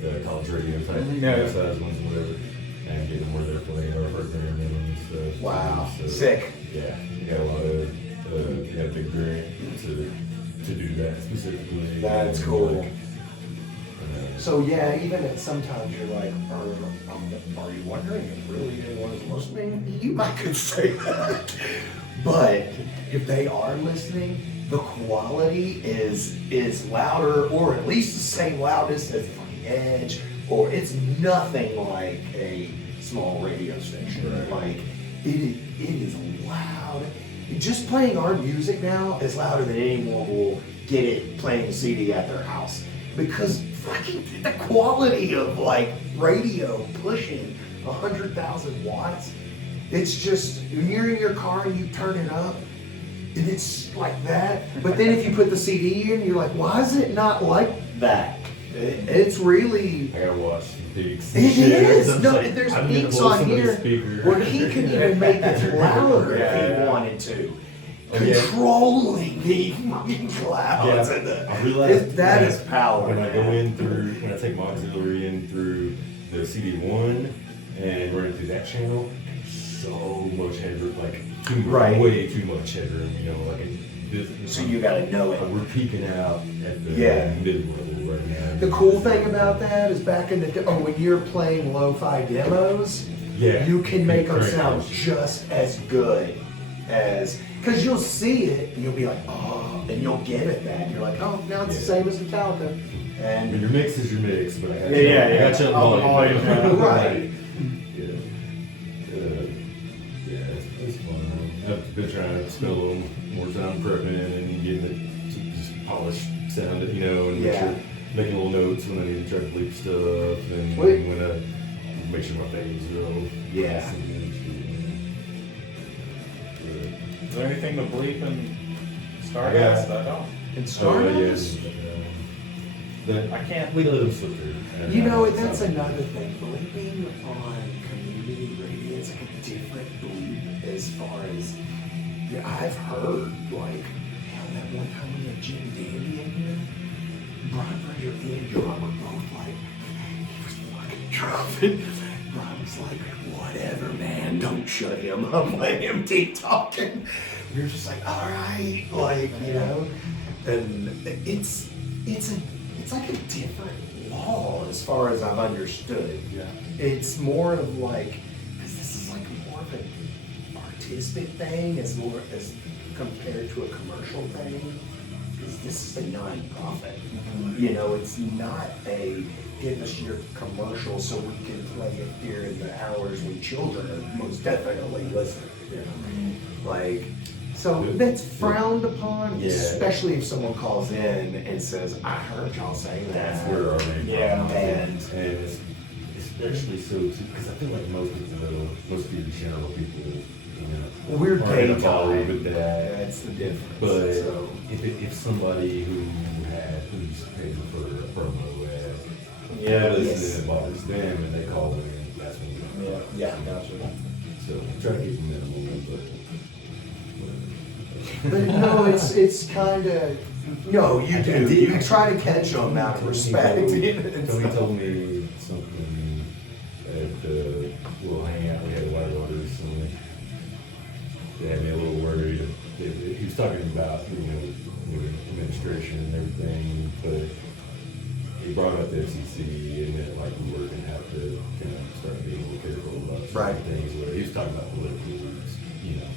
like college radio type size ones and whatever, and getting them where they're playing our program and stuff. Wow, So, sick. Yeah, you got a lot of you got a big grant to do that specifically. That's And, cool. like, So yeah, even at sometimes you're like, are you wondering if really anyone is listening? You might could say that. But if they are listening, the quality is louder, or at least the same loudness as Fucking Edge, or it's nothing like a small radio station. Right. Like it is loud. Just playing our music now is louder than anyone will get it playing a CD at their house. Because fucking the quality of like radio pushing 100,000 watts, it's just when you're in your car and you turn it up and it's like that. But then if you put the CD in, you're like, why is it not like that? It's really. I gotta watch the peaks. It is. I'm No, like, there's I'm gonna peaks blow on somebody's here speaker. where he could even make it louder if he wanted to. Controlling the fucking clouds and I realize that is power. When I go in through, when I take my auxiliary in through the CD1 and run it through that channel, so much headroom, like way too much headroom, you know, like So you gotta know it. We're peaking out at the mid-level right now. The cool thing about that is back in the when you're playing lo-fi demos, Yeah. you can make them Correct. sound just as good as, because you'll see it and you'll be like, oh, and you'll get it that. You're like, oh, now it's the same as Metallica. I mean, And your mix is your mix, but I got Yeah, I got you on All the volume. volume, yeah. Right. Yeah, it's fun. I've been trying to spend a little more time prepping and getting it to just polished sound, you know, and Yeah. making little notes when I need to try to bleep stuff, and Wait. when I make sure my fades are all Yeah. nice and good. Is there anything to bleep in I got- Stardust? I don't. in Oh, Stardust, I can't. We let them slip through. you know, that's another thing. Bleeping on community radio, it's like a different bleep as far as, yeah, I've heard, like, hell, that one time we had Jim Dandy in here, Brian Fraser and John were both like, he was fucking trumping. Brian was like, whatever, man, don't shut him up, let him keep talking. You're just like, all right, like, you know, and it's like a different law as far as I've understood. Yeah. It's more of like, because this is like more of an artistic thing as compared to a commercial thing. Because this is a non-profit. You know, it's not a give us your commercial so we can play it here in the hours when children are most definitely listening. You know? Like, so that's frowned upon, Yeah. especially if someone calls in and says, I heard y'all say that. That's where our main Yeah. problem And is. And it's especially so too, because I feel like most of the general people, you know, we're aren't involved daytime. with that. That's the difference. But So, if somebody who's paying for a promo ad, Yeah, listen, it bothers them and they call in, that's when we yeah, gotcha. So try to keep them minimal, but. But no, it's kind of, no, you do. You try to catch them out of respect. Tony told me something at a little hangout we had at Whitewater recently. They had me a little worried. He was talking about, you know, administration and everything, but he brought up the FCC and that like we were going to have to kind of start being a little careful about certain Right. things. Where he was talking about political groups, you know,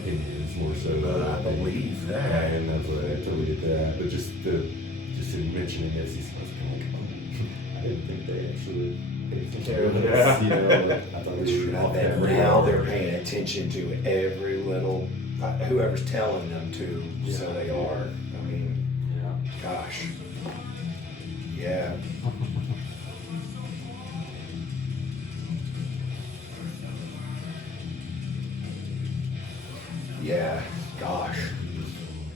opinions more so. I believe that. And that's what I totally get that. But just in mentioning the FCC, I was kind of like, I didn't think they actually paid attention to this, you know. I thought we were off that Now radar. they're paying attention to every little, whoever's telling them to, so they are. I mean, gosh. Yeah. Yeah, gosh.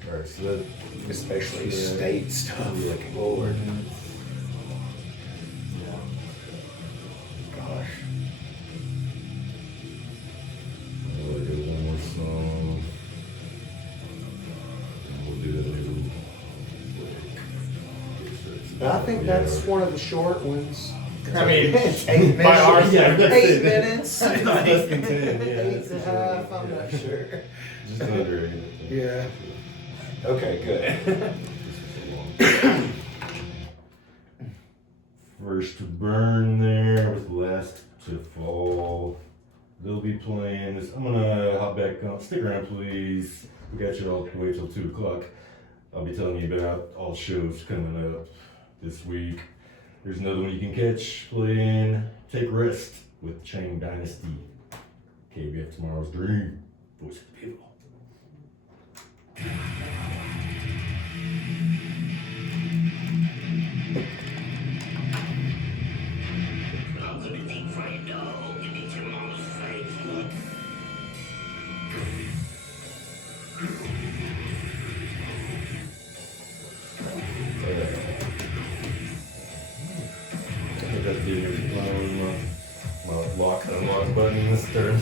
Alright, so that, Especially Yeah. state stuff. Yeah. Like, Lord. Gosh. I'll do one more song. And we'll do that later. I think that's one of the short ones. I mean, It's 8 by our minutes. standards. 8 minutes. Less than 10, yeah, Eight that's and a for half, sure. I'm not sure. Just under 8. Yeah. Okay, good. First to burn there with last to fall. They'll be playing this. I'm gonna hop back on. Stick around, please. We got you all to wait till 2 o'clock. I'll be telling you about all shows coming up this week. There's another one you can catch playing Take Rest with Chang Dynasty. KABF Tomorrow's Dream. Voice of the People. I'm gonna deep fry it, dog. Give me your mama's face. I think that's being my lock and unlock button in this turn.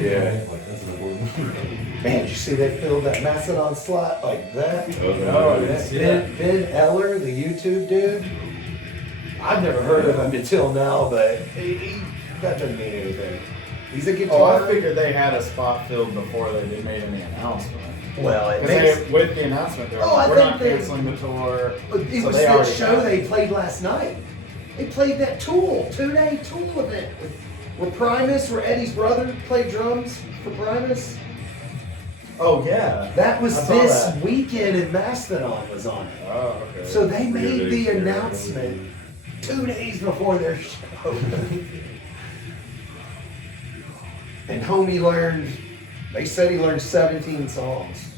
Yeah. Like that's an important. Man, did you see they filled that Macedon slot like that? Oh, yeah. Ben Eller, the YouTube dude. I've never heard of him until now, but that doesn't mean anything. He's a Oh, guitar. I figured they had a spot filled before they made any announcement. Well, it 'Cause makes. with the announcement, they're Oh, like, I we're think not they- canceling the tour. It So was they that already show got it. they played last night. They played that Tool 2-day Tool event where Eddie's brother played drums for Primus? Oh yeah. That was I saw this that. weekend, and Mastodon was on it. Oh, okay. So they made the Yeah. announcement 2 days before their show. And homie they said he learned 17 songs.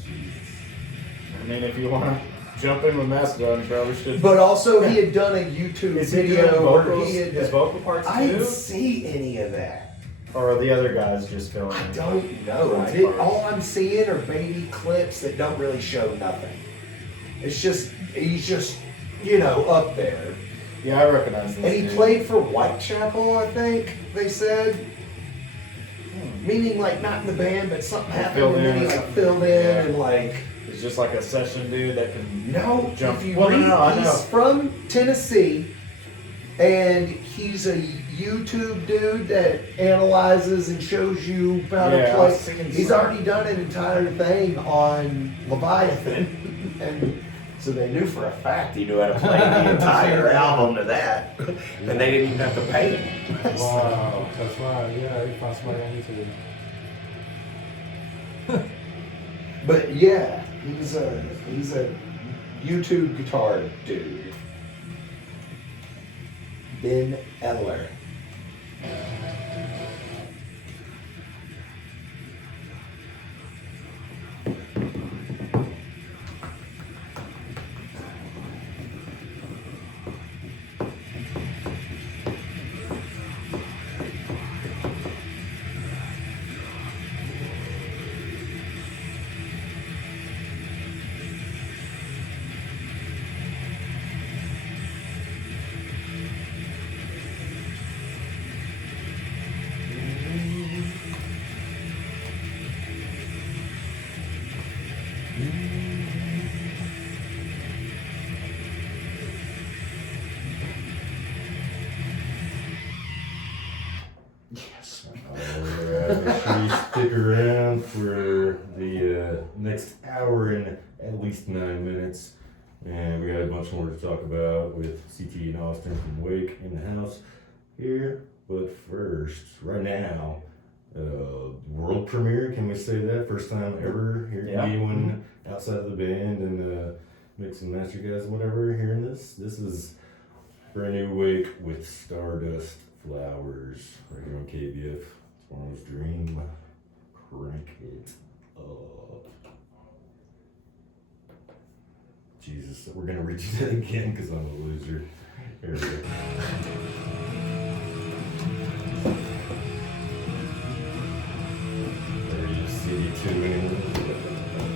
I mean, if you want to jump in with Mastodon, you probably should. But also he had done a YouTube Is he doing video where vocals, he had his vocal parts I didn't too? see any of that. Or are the other guys just filling I in? don't know. Brian's parts? All I'm seeing are baby clips that don't really show nothing. It's just he's just, up there. Yeah, I recognize this. And he dude. played for Whitechapel, I think they said. Meaning like not in the band, but something happened filled and then in he or like something. filled in Yeah. and like He's just like a session dude that can If jump. you Well, read, no, I know. he's from Tennessee, and he's a YouTube dude that analyzes and shows you how to Yeah, play. I've seen He's some. already done an entire thing on Leviathan, and so they knew for a fact he knew how to play the entire album to that, and they didn't even have to pay him. Wow, that's right. Yeah, you found somebody on YouTube. But yeah, he's a YouTube guitar dude. Ben Edler. Yes. Alright, make sure you stick around for the next hour and at least 9 minutes. And we got a bunch more to talk about with CT and Austin from Wake in the house here. But first, right now, world premiere, can we say that? First time ever hearing anyone outside of the band and mix and master guys, whatever, hearing this. This is brand new Wake with Stardust Flowers right here on KABF. Tomorrow's Dream. Crank it up. Jesus, we're gonna read you that again because I'm a loser. Here we go. There you see CD2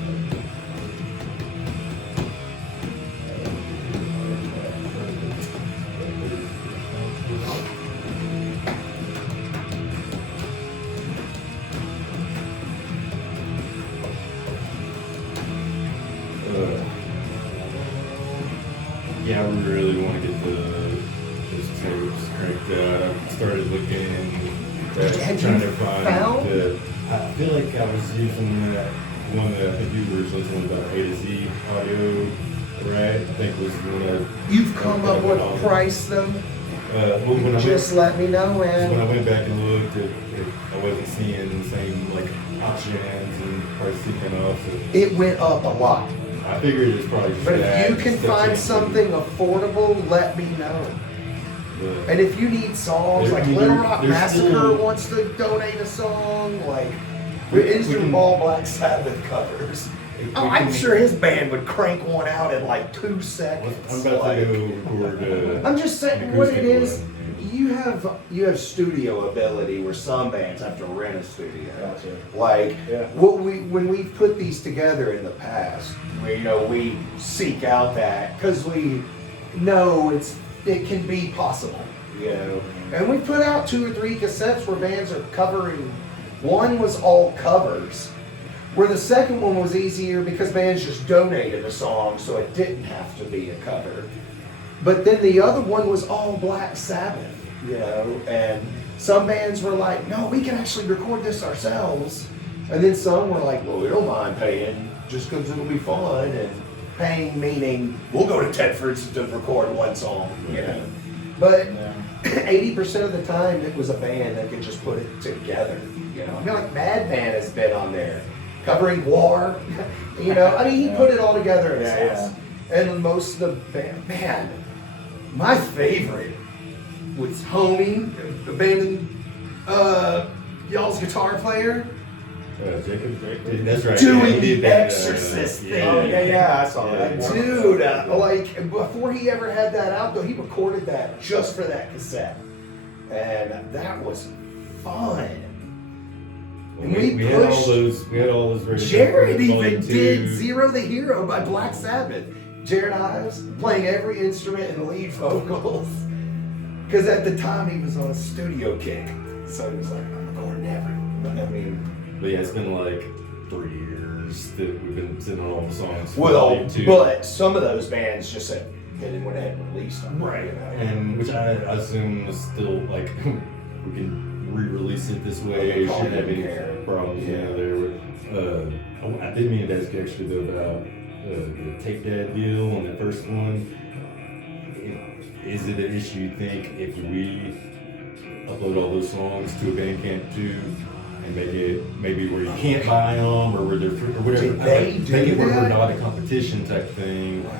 yeah, I really want to get those tapes cranked out. I started looking at Had trying you to find found? I feel like I was using that one that I think you were listening about A to Z audio, right? I think was the one You've come up with a price though? well, when I Just let me know, when I man. went back and looked, I wasn't seeing the same like options and price seeking off. So It went up a lot. I figured it's probably just But that, if you can stuff find changing. something affordable, let me know. But- And if you need songs, like There- Little Rock there's Massacre still- wants to donate a song, like We is can- all Black Sabbath covers. Oh, I'm sure his band would crank one out in like 2 seconds. I'm about like- to go record. I'm just saying an what it acoustic is. one. You have studio ability where some bands have to rent a studio. Gotcha. Like Yeah. when we put these together in the past, we seek out that because we know it can be possible, And we put out 2 or 3 cassettes where bands are covering. One was all covers, where the second one was easier because bands just donated a song, so it didn't have to be a cover. But then the other one was all Black Sabbath, and some bands were like, no, we can actually record this ourselves. And then some were like, well, we don't mind paying just because it'll be fun. And paying meaning we'll go to Tedford's to record one song, But 80% of the time it was a band that could just put it together. You know, I mean, like Madman has been on there, covering War. You know, I mean, he put it all together in his house. And most of the band, man, my favorite was Homie, the band, y'all's guitar player. Jacob. That's right. Doing he the did that, Exorcist thing. Yeah, I saw that. Dude, like before he ever had that out though, he recorded that just for that cassette. And that was fun. And We had all those. We had all those. Jared even did Zero the Hero by Black Sabbath. Jared Ives playing every instrument and lead vocals. Because at the time he was on a studio kick. So he was like, I'm recording everything. I mean, But yeah, it's been like 3 years that we've been sitting on all the songs. well, but some of those bands just said, they didn't want to have released them. Right. You know? And which I assume is still like, we can re-release it this way. Okay, Shouldn't have any care. problems there. I did mean to ask you actually though about the Take That deal on that first one. Is it an issue you think if we upload all those songs to a Bandcamp too? And make it maybe where you can't buy them or where they're free or whatever. Did they do make it where we're that? not a competition type thing, Right.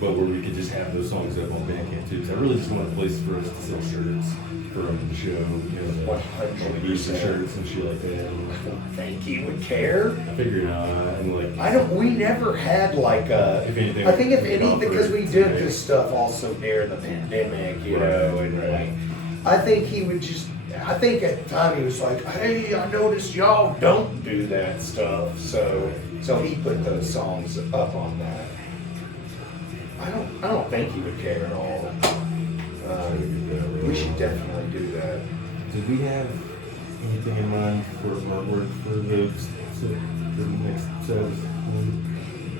but where we could just have those songs up on Bandcamp too. So I really just want a place for us to sell shirts from the show, you know, the 100%. shirts and shit like that. I don't think he would care. I figured not, and like We never had like a, if anything, I think if we any, offer because we it did to this stuff also during the pandemic, you Right, know, and right. like, I think he would just, I think at the time he was like, hey, I noticed y'all don't do that stuff, so he put those songs up on that. I don't think he would care at all. We should definitely do that. Did we have anything in mind for artwork for the next set?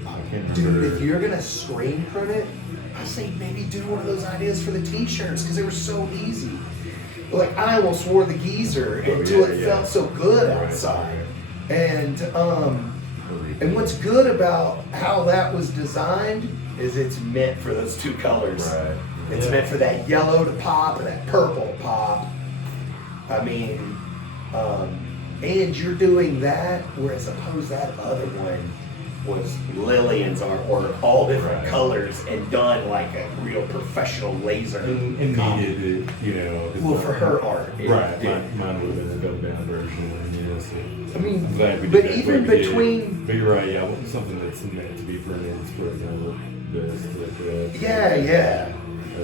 I can't remember. Dude, if you're gonna screen print it, I say maybe do one of those ideas for the t-shirts because they were so easy. Like I almost wore the geezer until it felt so good outside. And what's good about how that was designed is it's meant for those two colors. Right. It's meant for that yellow to pop and that purple to pop. I mean, and you're doing that, whereas opposed that other one was Lillian's artwork, all different colors and done like a real professional laser. And needed it, you know. Well, for her art. Right, mine would have been the dumbed down version, yeah, so. I mean, I'm glad we but did that even way we did. between, But you're right, yeah, I want something that's meant to be printed, it's probably gonna look best like that. yeah. I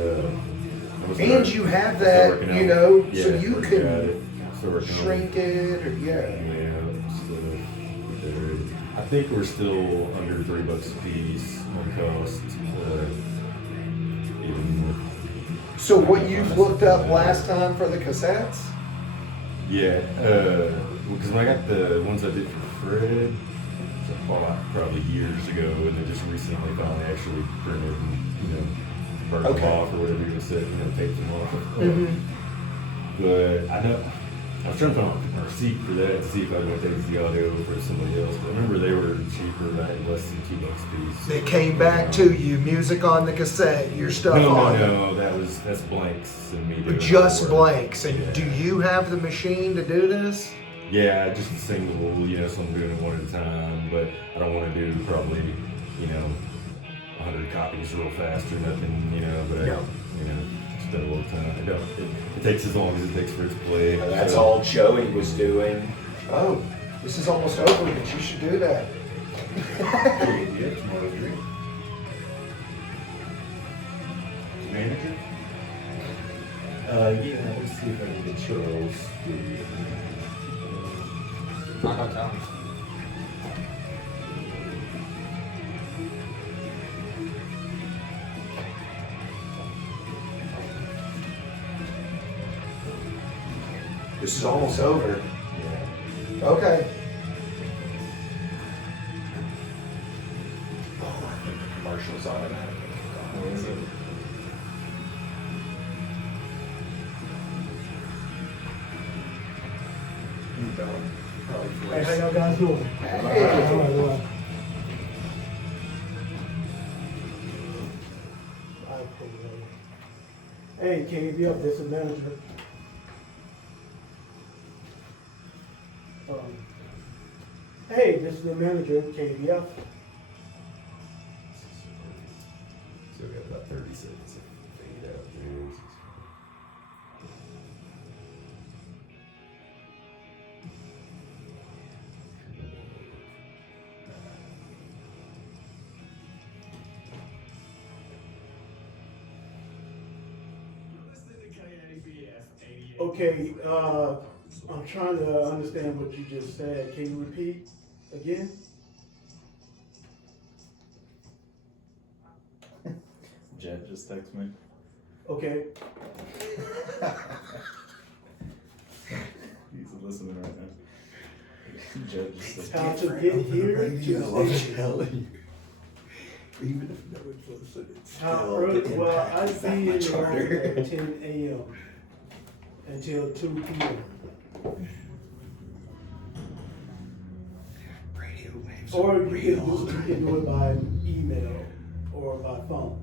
was And trying- you have still that, working you out- know, yeah, so you working can at it. Still working on it. shrink it, or Yeah, I think we're still under $3 a piece on cost. Even with, So what you've looked up last time for the cassettes? yeah, because when I got the ones I did for Fred, which I bought probably years ago, and then just recently finally actually printed and, you know, burned them off or whatever you said, you know, taped them off. But I know, I was trying to find a receipt for that to see if I was going to take the audio for somebody else. But I remember they were cheaper, like less than $2 a piece. They came back to you, music on the cassette, your stuff on it. No, that's blanks and me doing Just all the work. blanks. And Yeah. do you have the machine to do this? Yeah, just a single, you know, so I'm doing it one at a time, but I don't want to do probably, you know, 100 copies real fast or nothing, you know, but I, you know, spend a little time. It takes as long as it takes for it to play. That's all Joey was doing. Oh, this is almost over, but you should do that. Yeah, tomorrow's drink. Manager? Yeah, let's see if I can get Charles. I'll go tell him. This is almost over. Yeah. Okay. Oh, I think the commercial's automatically kick off. Hey, how y'all guys doing? Hey. Hey, KABF, this is manager. Hey, this is the manager of KABF. So we got about 30 seconds of fade out there. Okay, I'm trying to understand what you just said. Can you repeat again? Jet just texted me. Okay. He's listening right now. Jet just said, How to get here? I'm telling you. Even if no one's listening, it's How still early? the Well, impact I'd is that be in much the morning harder. at 10 a.m. until 2 p.m. Radio waves Or are you real. can do it by email or by phone.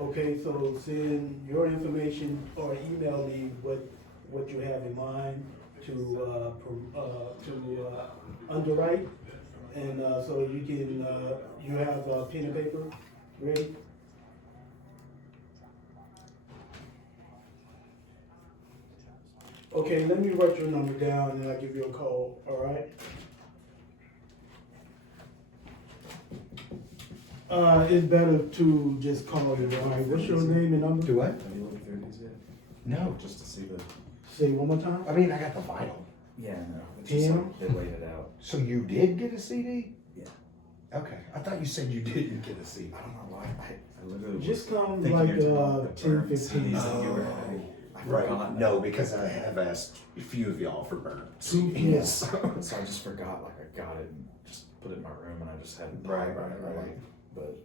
Okay, so send your information or email me what you have in mind to underwrite, and so you can you have pen and paper ready. Okay, let me write your number down and I'll give you a call. All right. It's better to just call you, all right? What's your name and number? Do what? have you looked through these yet? No. Just to see the. Say one more time. I mean, I got the vinyl. Yeah, no. It's just Tim? like they laid it out. So you did get a CD? Yeah. Okay. I thought you said you didn't get a CD. I don't know why. I literally Just was come thinking like you're talking about the 10, burnt 15. CDs that you were having. I Right. forgot. No, because I have asked a few of y'all for burnt Yeah. CDs. So I just forgot, like I got it and just put it in my room and I just hadn't. Right, thought about right, it, right. like, but,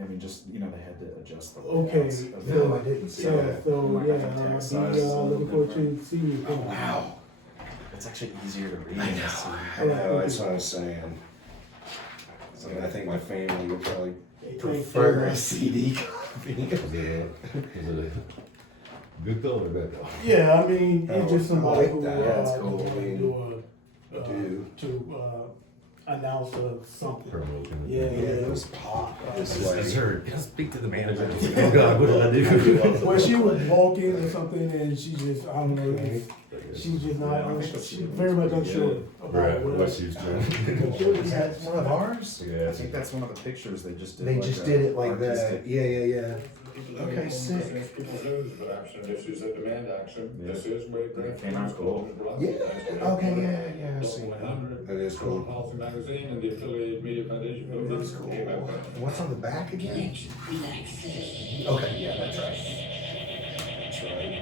I mean, just, you know, they had to adjust the Okay, layouts of the- No, I didn't see that. So Like, yeah, I can text I'll size be is a little looking forward to different. seeing you. Oh, wow. It's actually easier to read in the CD. I know, that's what I was saying. So I think my family would probably prefer a CD copy. Is it a good though or bad though? Yeah, I mean, it's Oh, just somebody I like who that. That's who cool. wanna I mean, do announce something. Promotion. Yeah, Yeah, it was pop. This I way. heard. Speak to the manager. Oh God, what did I do? Well, she was walking or something, and she just, I don't know, she's just not, she's very much unsure about Right, what. what she's doing. Is that one of ours? Yeah, I think that's one of the pictures they just did. They like just a did it like that. artistic- Yeah, yeah, yeah. Okay, sick. Against people's news, but action issues that demand action. This is Wake It came out cool. Yeah, okay, yeah, I see. 100. That is cool. Policy Magazine and the affiliated media foundation. That is cool. KABF. What's on the back again? Relax, relaxation. Okay, yeah, that's right. That's right.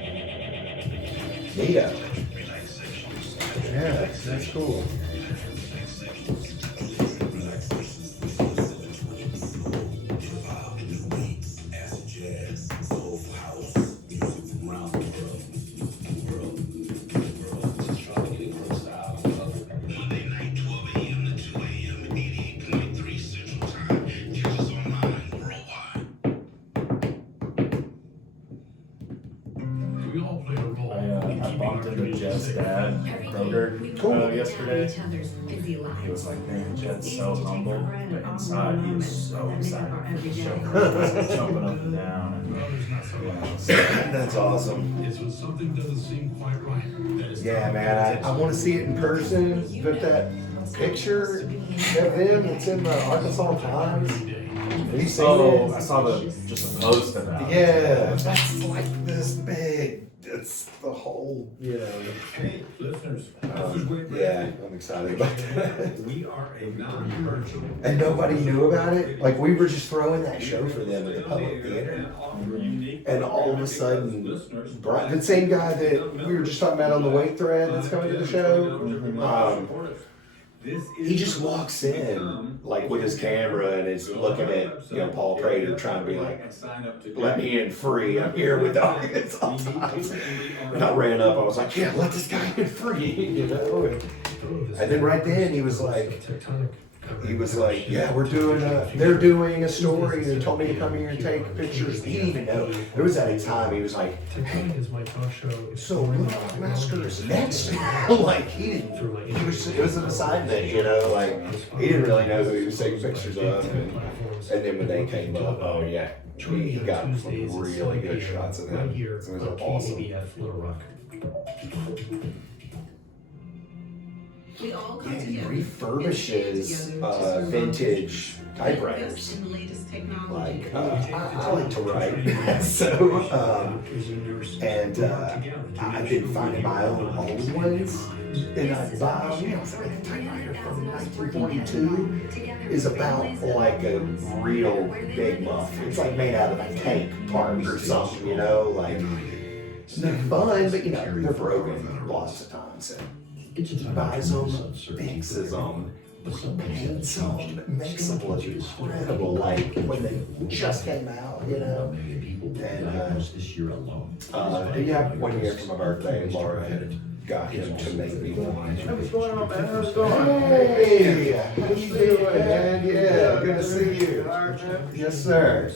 Neato. Yeah, that's cool. Monday night, 12 a.m. to 2 a.m. 88.3 Central Time. Catch us online worldwide. We all play a role. I bumped into Jed's dad, Kroger, yesterday. He was like, man, Jed's so humble, but inside he was so excited for the show. He was like jumping up and down and, you know, so That's awesome. It's when something doesn't seem quite right. That is Yeah, man, I want to see it in person, but that picture of them, it's in the Arkansas Times. Have you seen So I it? saw just a post about it. Yeah, that's like this big. It's the whole, you know. Hey, listeners, this is Wake Yeah, I'm excited about that. We are a non-commercial. And nobody knew about it. Like, we were just throwing that show for them at the public theater. And all of a sudden, Brian, the same guy that we were just talking about on the weight thread that's coming to the show, he just walks in, like, with his camera and is looking at, you know, Paul Prater trying to be like, let me in free. I'm here with Arkansas Times. And I ran up. I was like, yeah, let this guy in free, you know? And then right then he was like, he was like, yeah, they're doing a story. They told me to come here and take pictures. He didn't even know. There was at a time he was like, hey, so Little Rock Massacre is next. Like, he didn't, it was an assignment, you know, like, he didn't really know who he was taking pictures of. And then when they came up, oh yeah, he got some really good shots of them. It was awesome. We all come Yeah, he together. refurbishes vintage typewriters. In the latest technology. Like, I like to write, so, and I've been finding my own old ones, and I buy, you know, it's like a typewriter from 1942 is about like a real big muff. It's like made out of a tank part or something, you know, like, they're fun, but you know, they're broken lots of times. And he buys them, fixes them, paints them, makes them look incredible, like when they just came out, you know. And yeah, 1 year for my birthday, Laura had got him to make me one. Hey, what's going on, man? How's it going? Hey, how you doing, man? Yeah, good to see you. Yes, sir.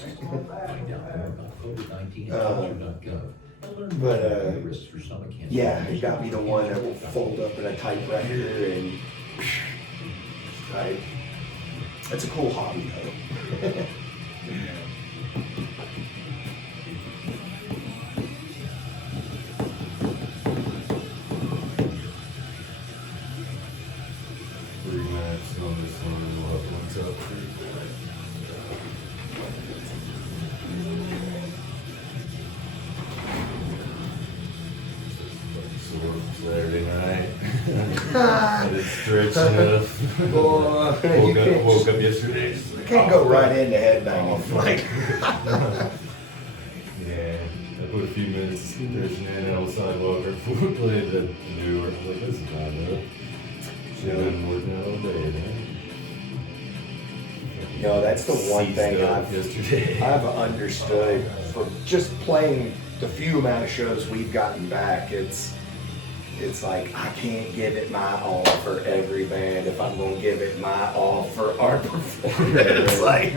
Yeah, he got me the one that will fold up in a typewriter, and right. It's a cool hobby, though. On this one, we'll have one top three. Saturday night. I didn't stretch enough. Woke up yesterday. You can't go right into headbanging. Like, yeah, I put a few minutes stretching in on the sidewalk before we played the new work. I was like, this is not enough. Should have been working out all day, man. you know, that's the one thing I've understood from just playing the few amount of shows we've gotten back. It's like, I can't give it my all for every band if I'm gonna give it my all for our performance. like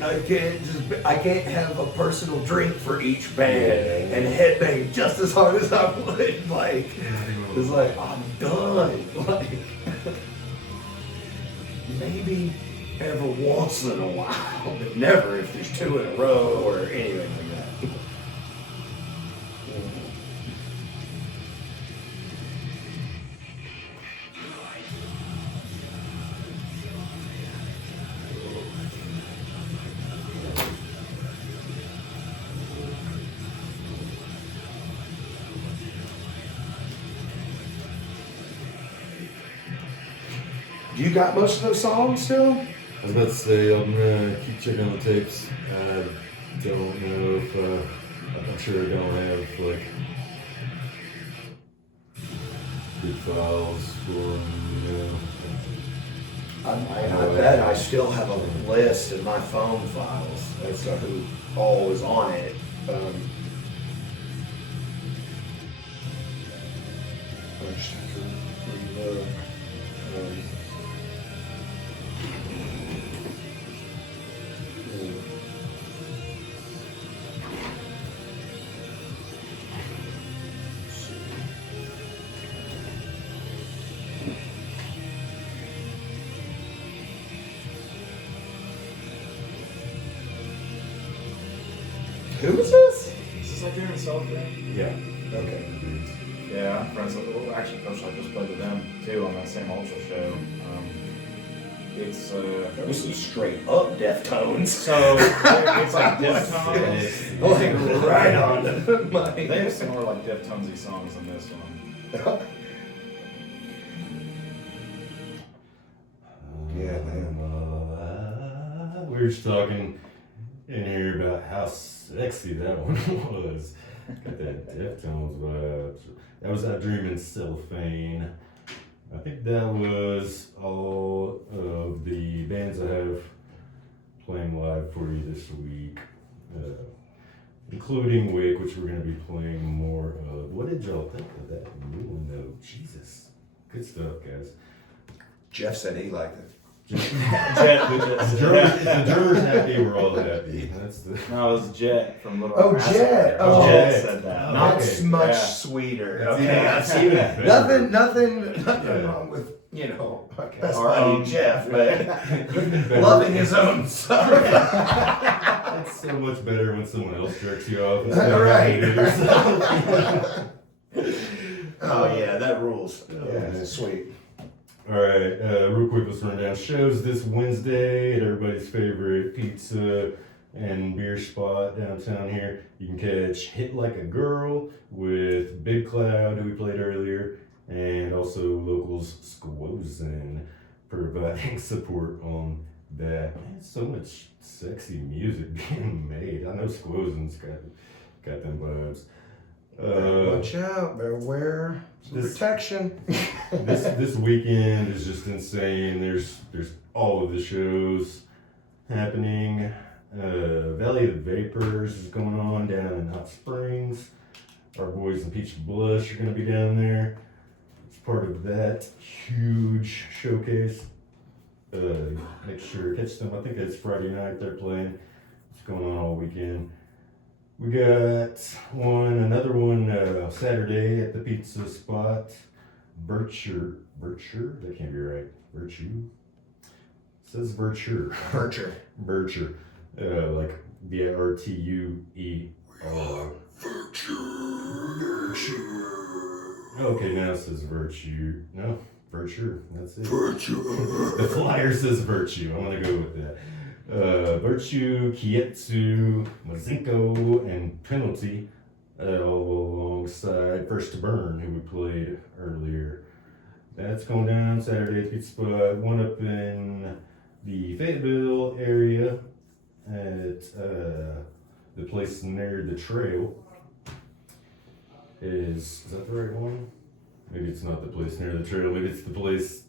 I can't have a personal drink for each band and headbang just as hard as I would. Like, it's like, I'm done. Like, maybe every once in a while, but never if there's two in a row or anything like that. You got most of those songs still? I was about to say, I'm gonna keep checking on the tapes. I don't know if, I'm sure I don't have, like, good files for them, you know. I bet I still have a list in my phone files. That's who all is on it. I just have to reload. Who is this? This is like Terry and Austin. Yeah. Okay. Yeah, I'm friends with them. Actually, Coach, I just played with them too on that same Ultra show. It's This is straight up Deftones. so it's like Deftones. Like right on. They have some more like Deftonesy songs than this one. Yeah, man. We were just talking in here about how sexy that one was. Got that Deftones vibes. That was that Dream in Cellophane. I think that was all of the bands I have playing live for you this week, including Wake, which we're going to be playing more of. What did y'all think of that new one, though? Jesus. Good stuff, guys. Jeff said he liked it. Jet. The drummer's happy, we're all happy. That's the. No, it was Jet from Little Oh, Rascal. Jet. Oh, Jet said that. Oh, Not That's okay. much Yeah. sweeter. That's Okay, even- that's even better. nothing wrong with, you know, best Our buddy own- Jeff, but Better. loving his own son. It's so much better when someone else jerks you off. instead of Right. having to do it yourself. Oh yeah, that rules. Oh, Yeah, man. it's sweet. All right, real quick, let's run down shows this Wednesday at everybody's favorite pizza and beer spot downtown here. You can catch Hit Like a Girl with Big Cloud, who we played earlier, and also locals Squozen providing support on that. Man, so much sexy music being made. I know Squozen's got them vibes. Watch out, better wear some this- protection. This weekend is just insane. There's all of the shows happening. Valley of the Vapors is going on down in Hot Springs. Our boys in Peach Blush are going to be down there. It's part of that huge showcase. Make sure catch them. I think it's Friday night they're playing. It's going on all weekend. We got another one Saturday at the pizza spot. Bircher, that can't be right. Virtue? It says Bircher. Bircher. Like Birtuer. Okay, now it says Virtue. No, Bircher, that's it. The flyer says Virtue. I'm gonna go with that. Virtue, Kietsu, Mazinko, and Penalty, all alongside First to Burn, who we played earlier. That's going down Saturday at Pizza Spot. One up in the Fayetteville area at the place near the trail. Is that the right one? Maybe it's not the place near the trail. Maybe it's the place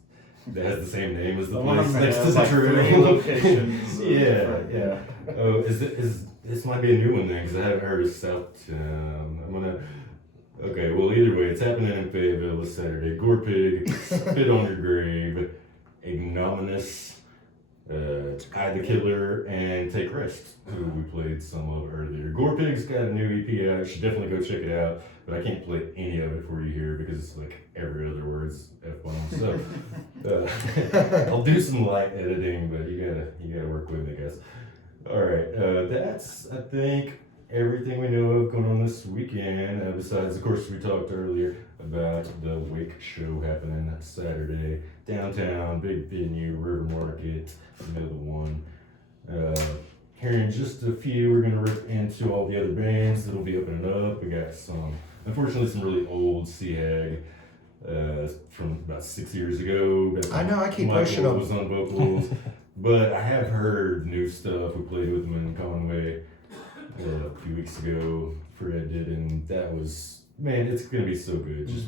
that has the same name as the place next to the three trail. locations. Yeah. Oh, is this might be a new one then? Because I haven't heard of Southtown. Okay, well, either way, it's happening in Fayetteville this Saturday. Gore Pig, Spit on Your Grave, Ignominious, Hide the Killer, and Take Rest, who we played some of earlier. Gore Pig's got a new EP out. You should definitely go check it out, but I can't play any of it for you here because it's like every other word's F-bomb. So I'll do some light editing, but you gotta work with me, guys. All right, that's, I think, everything we know of going on this weekend, besides, of course, we talked earlier about the Wake show happening Saturday, downtown, big venue, River Market, you know the one. Here in just a few, we're going to rip into all the other bands that'll be opening up. We got unfortunately, some really old CHAG from about 6 years ago. I know, I keep Michael pushing them. was on vocals, but I have heard new stuff. We played with them in Conway a few weeks ago. Fred did, and that was, man, it's gonna be so good. Just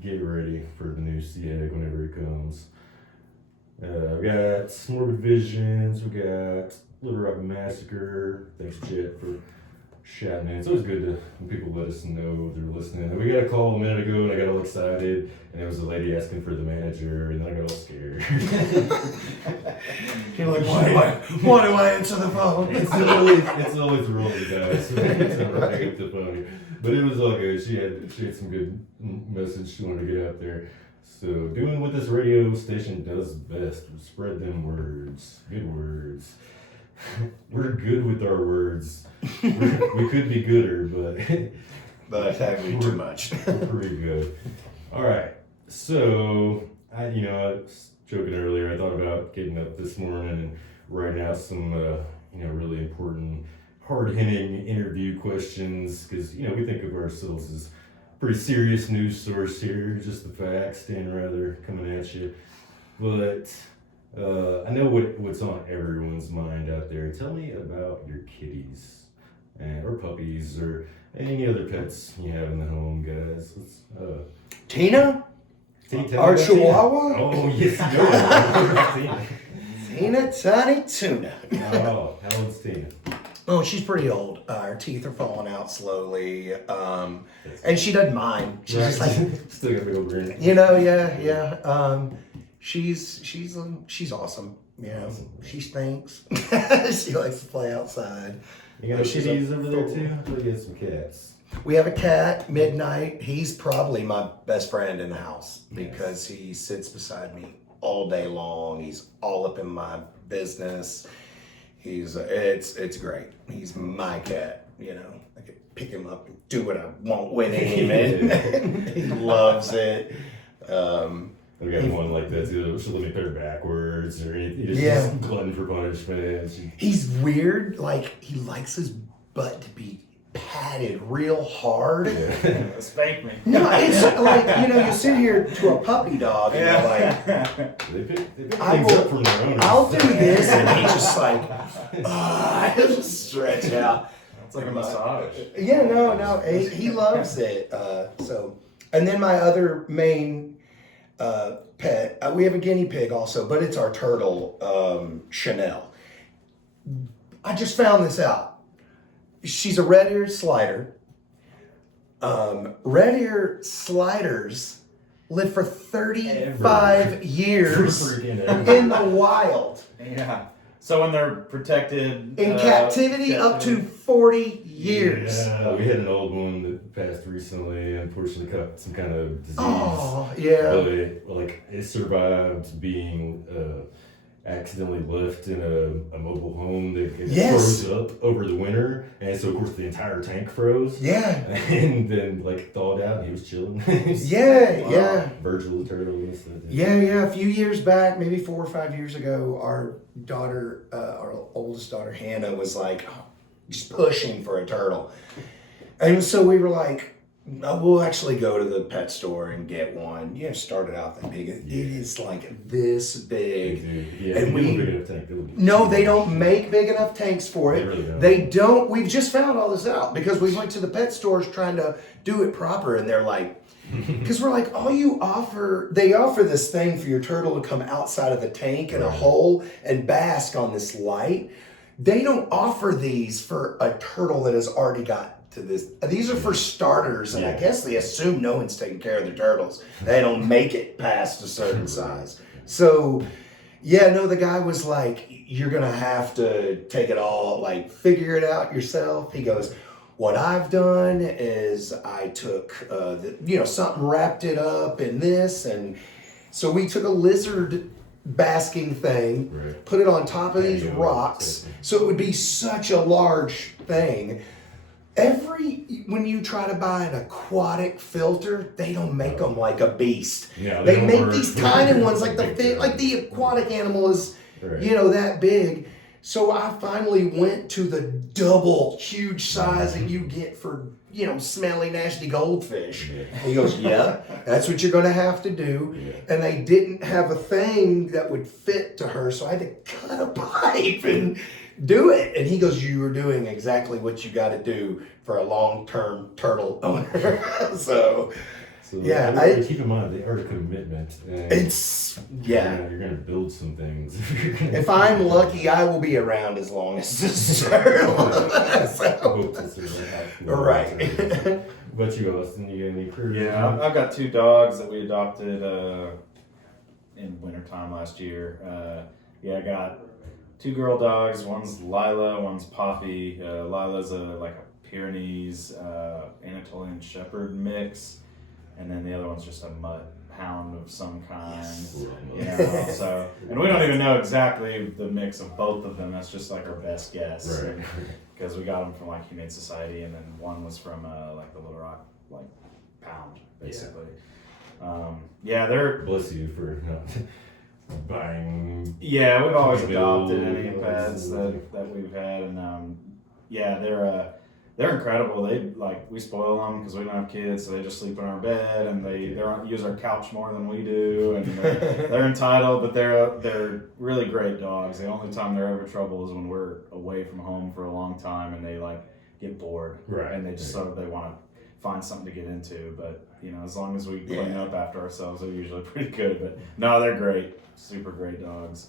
get ready for the new CHAG whenever it comes. We got Morbid Visions. We got Little Rock Massacre. Thanks, Jet, for shouting in. It's always good when people let us know they're listening. And we got a call a minute ago, and I got all excited, and it was a lady asking for the manager, and then I got all scared. You're like, why do I answer the phone? It's always the role of the guys. So I pick up the phone. But it was all good. She had some good message she wanted to get out there. So doing what this radio station does best, spread them words. Good words. We're good with our words. We could be gooder, but Actually too much. we're pretty good. All right. So I was joking earlier. I thought about getting up this morning and writing out some really important, hard-hitting interview questions because we think of ourselves as pretty serious news source here, just the facts, Dan Rather coming at you. But I know what's on everyone's mind out there. Tell me about your kitties, or puppies, or any other pets you have in the home, guys. Tina? Our Chihuahua? Oh, yes, no. Tina Tiny Tuna. Oh, how old's Tina? Oh, she's pretty old. Her teeth are falling out slowly. And she doesn't mind. She's just like, still got a big old grin. yeah. she's awesome. You know, she stinks. She likes to play outside. You got kitties over there too? I thought you had some cats. We have a cat, Midnight. He's probably my best friend in the house because he sits beside me all day long. He's all up in my business. It's great. He's my cat, you know. I could pick him up and do what I want with him, and he loves it. We got one like that too. She'll let me put her backwards or anything. He's Yeah. just glutton for punishment. He's weird. Like, he likes his butt to be patted real hard. Yeah. Spank me. No, it's like, you know, you sit here to a puppy dog and you're like, They pick I things will- up from their owners. I'll do this, and he's just like, he'll just stretch out. It's like a massage. Yeah, no, he loves it. And then my other main pet, we have a guinea pig also, but it's our turtle, Chanel. I just found this out. She's a red-eared slider. Red-eared sliders live for 35 years in the wild. Yeah. So when they're protected In captivity, up to 40 years. Yeah, we had an old one that passed recently. Unfortunately, caught some kind of disease. Oh, yeah. But it survived being accidentally left in a mobile home that Yes. froze up over the winter, and so of course the entire tank froze. Yeah. And then thawed out, and he was chilling. Yeah. Virgil the turtle and stuff. Yeah. A few years back, maybe 4 or 5 years ago, our daughter, our oldest daughter, Hannah, was like just pushing for a turtle. And so we were like, we'll actually go to the pet store and get one. Yeah, started out that big. It is like this big. Yeah, And we big enough tank. No, they don't make big enough tanks for it. They really don't. They don't. We've just found all this out because we went to the pet stores trying to do it proper, and they're like, because we're like, they offer this thing for your turtle to come outside of the tank in a hole and bask on this light. They don't offer these for a turtle that has already got to this. These are for starters, and I guess they assume no one's taking care of their turtles. They don't make it past a certain size. So, yeah, no, the guy was like, you're going to have to take it all, figure it out yourself. He goes, what I've done is I took, something, wrapped it up in this, and so we took a lizard basking thing, put it on top of these rocks, so it would be such a large thing. When you try to buy an aquatic filter, they don't make them like a beast. Yeah, they make these tiny ones, like the aquatic animal is, that big. So I finally went to the double huge size that you get for, smelly, nasty goldfish. And he goes, yeah, that's what you're going to have to do. And they didn't have a thing that would fit to her, so I had to cut a pipe and do it. And he goes, you are doing exactly what you got to do for a long-term turtle owner. So yeah, keep in mind they are a commitment. You're gonna build some things. If I'm lucky, I will be around as long as this turtle. Right. But you, Austin, you got any crew? Yeah, I've got 2 dogs that we adopted in wintertime last year. I got 2 girl dogs. One's Lila, one's Poppy. Lila's a Pyrenees Anatolian Shepherd mix, and then the other one's just a mutt hound of some kind. Yes. And we don't even know exactly the mix of both of them. That's just our best guess, because we got them from Humane Society, and then one was from the Little Rock pound, basically. They're bless you for not buying. Yeah, we've always adopted any pets that we've had, and they're incredible. They we spoil them because we don't have kids, so they just sleep in our bed, and they use our couch more than we do, and they're entitled, but they're really great dogs. The only time they're ever trouble is when we're away from home for a long time, and they get bored, and they just they want to find something to get into. But as long as we clean up after ourselves, they're usually pretty good. But no, they're great, super great dogs.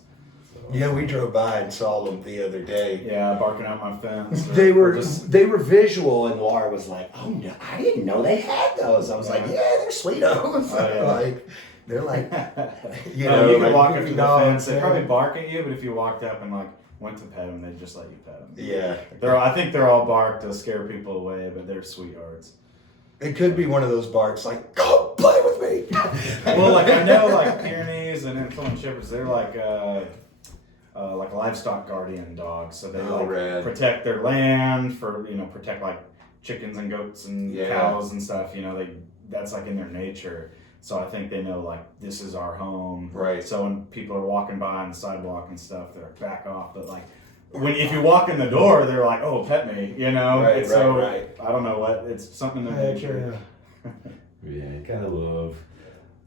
Yeah, we drove by and saw them the other day. Yeah, barking out my fence. They were visual, and Laura was like, "Oh no, I didn't know they had those." I was like, "Yeah, they're sweetos." They're like, you No, know, you could like walk up goofy to the dogs, fence. They'd yeah. probably bark at you, but if you walked up and like went to pet them, they'd just let you pet them. Yeah. I think they're all barked to scare people away, but they're sweethearts. It could be one of those barks like, go play with me. Well, like I know, like Pyrenees and Influent Shepherds, they're like livestock guardian dogs. So they rad. protect their land for protect like chickens and goats and Yeah. cows and stuff. That's like in their nature. So I think they know like this is our home. Right. So when people are walking by on the sidewalk and stuff, they're back off. But like if you walk in the door, they're like, "Oh, pet me," Right, right. I don't know what it's something in their nature. Yeah, you gotta love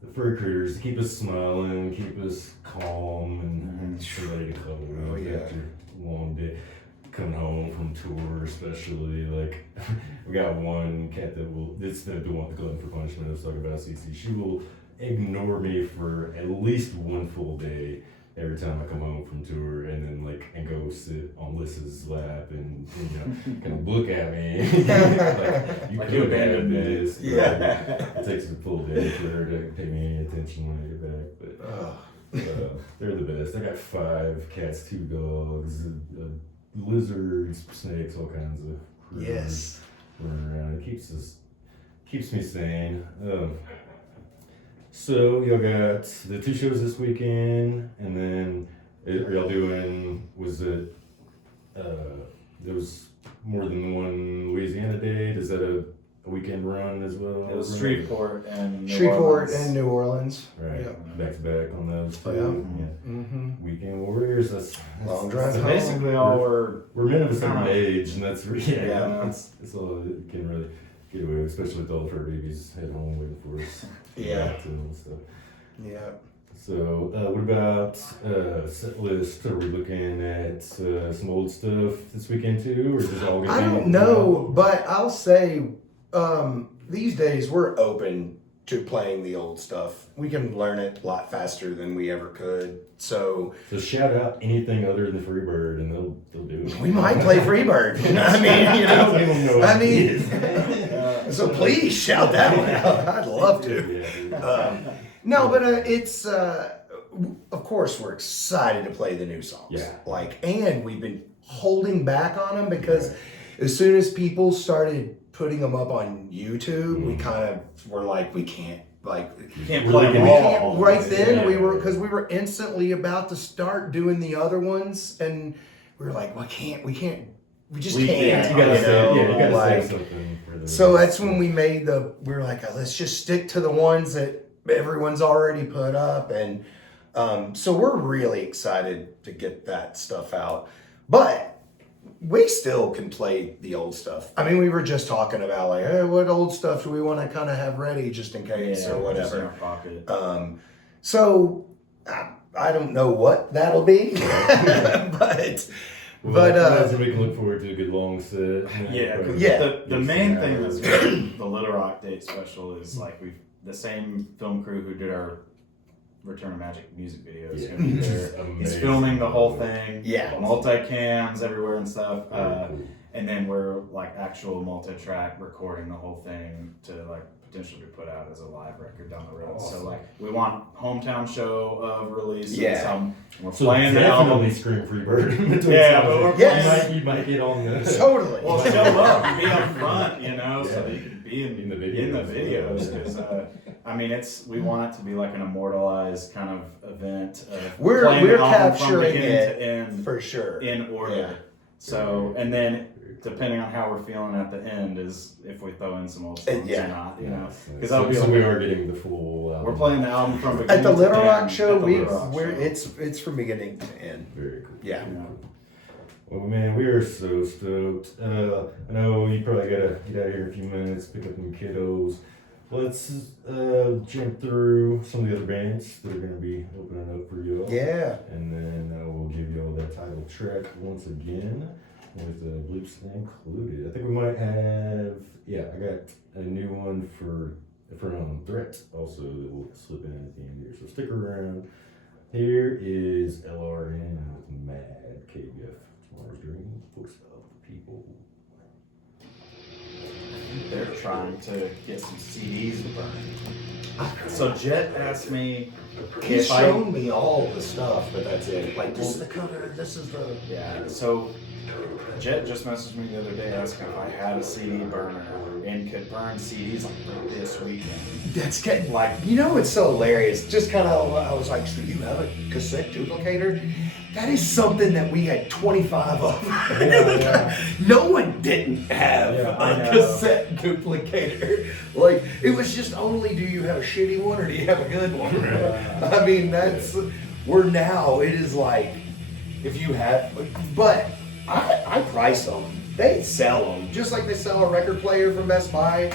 the fur critters to keep us smiling, keep us calm, and ready to cuddle. Oh, yeah. After a long day. Coming home from tour, especially, like, we got one cat that's the one with the glutton for punishment I was talking about, CC. She will ignore me for at least one full day every time I come home from tour, and then and go sit on Lissa's lap and kind of look at me. Like you abandoned me. this. Yeah. It takes a full day for her to pay me any attention when I get back. But they're the best. I got 5 cats, 2 dogs, lizards, snakes, all kinds of critters Yes. running around. It keeps me sane. So y'all got the 2 shows this weekend, and then are y'all doing? Was it? There was more than one Louisiana date. Is that a weekend run as well? It was Shreveport and New Shreveport Orleans. and New Orleans. Right, Yep. back to back on those two. Yeah. Mm-hmm. Weekend warriors. That's Long drive So home. basically, all we're men of a certain Kinda- age, and that's Yeah. it's all you can really get away with, especially with all the fur babies at home waiting for us. Yeah. And stuff. Yeah. So, what about set list? Are we looking at some old stuff this weekend too, or just all? I don't know, but I'll say these days we're open to playing the old stuff. We can learn it a lot faster than we ever could. So shout out anything other than Freebird, and they'll do it. we might play Freebird. I mean, so please shout that one out. I'd love to. Yeah. No, but it's of course we're excited to play the new songs. Yeah. And we've been holding back on them because as soon as people started putting them up on YouTube, we kind of were like, we can't can't play them we all. can't, right then we were instantly about to start doing the other ones, and we were like, we just can't. You gotta say like, something. For the so that's when we were like, let's just stick to the ones that everyone's already put up, and so we're really excited to get that stuff out. But we still can play the old stuff. I mean, we were just talking about like, hey, what old stuff do we want to kind of have ready just in case or Just in whatever. our pocket. So I don't know what that'll be, but so we can look forward to a good long set. Yeah. The main thing that's the Little Rock Date special is like the same film crew who did our Return of Magic music videos. Yeah. Gonna be there. He's Amazing. filming the whole thing. Yeah. Multi-cams everywhere and stuff. Very cool. And then we're like actual multi-track recording the whole thing to like potentially be put out as a live record down the road. Awesome. So like we want hometown show of release. Yeah. Of some, we're So playing the album. definitely scream Freebird. Yeah, but we're Yes. playing. You might get on the totally. Well, show up, be up front, so that you can be In the videos. Because I mean, we want it to be like an immortalized kind of event. Of We're playing the album from capturing beginning it to end for sure. in order. Yeah. So, and then depending on how we're feeling at the end is if we throw in some old songs Yeah. or not. Because so, that'll be so like, we are getting the full album. we're playing the album from beginning At the to Little end. Rock show, At the Little Rock show. it's from beginning to end. Very cool. Yeah. Well, man, we are so stoked. I know you probably gotta get out of here in a few minutes, pick up them kiddos. Let's jump through some of the other bands that are gonna be opening up for you all. Yeah. And then we'll give you all that title track once again with the bleeps included. I think we might have, I got a new one from Threat also that will slip in at the end here. So stick around. Here is LRN with Mad KBF. Tomorrow's Dream, Books of the People. They're trying to get some CDs to burn. So Jet asked me He's if I. shown me all the stuff, but that's it. Like, this is the cover, this is the... Yeah, so Jet just messaged me the other day asking if I had a CD burner and could burn CDs like for this weekend. That's getting like, you know, it's so hilarious. Just kind of, I was like, so you have a cassette duplicator? That is something that we had 25 of. Yeah. No one didn't have I a know. cassette duplicator. Like, it was just only, do you have a shitty one or do you have a good one? I mean, we're now, it is like, if you have, but I price them. They sell them, just like they sell a record player from Best Buy.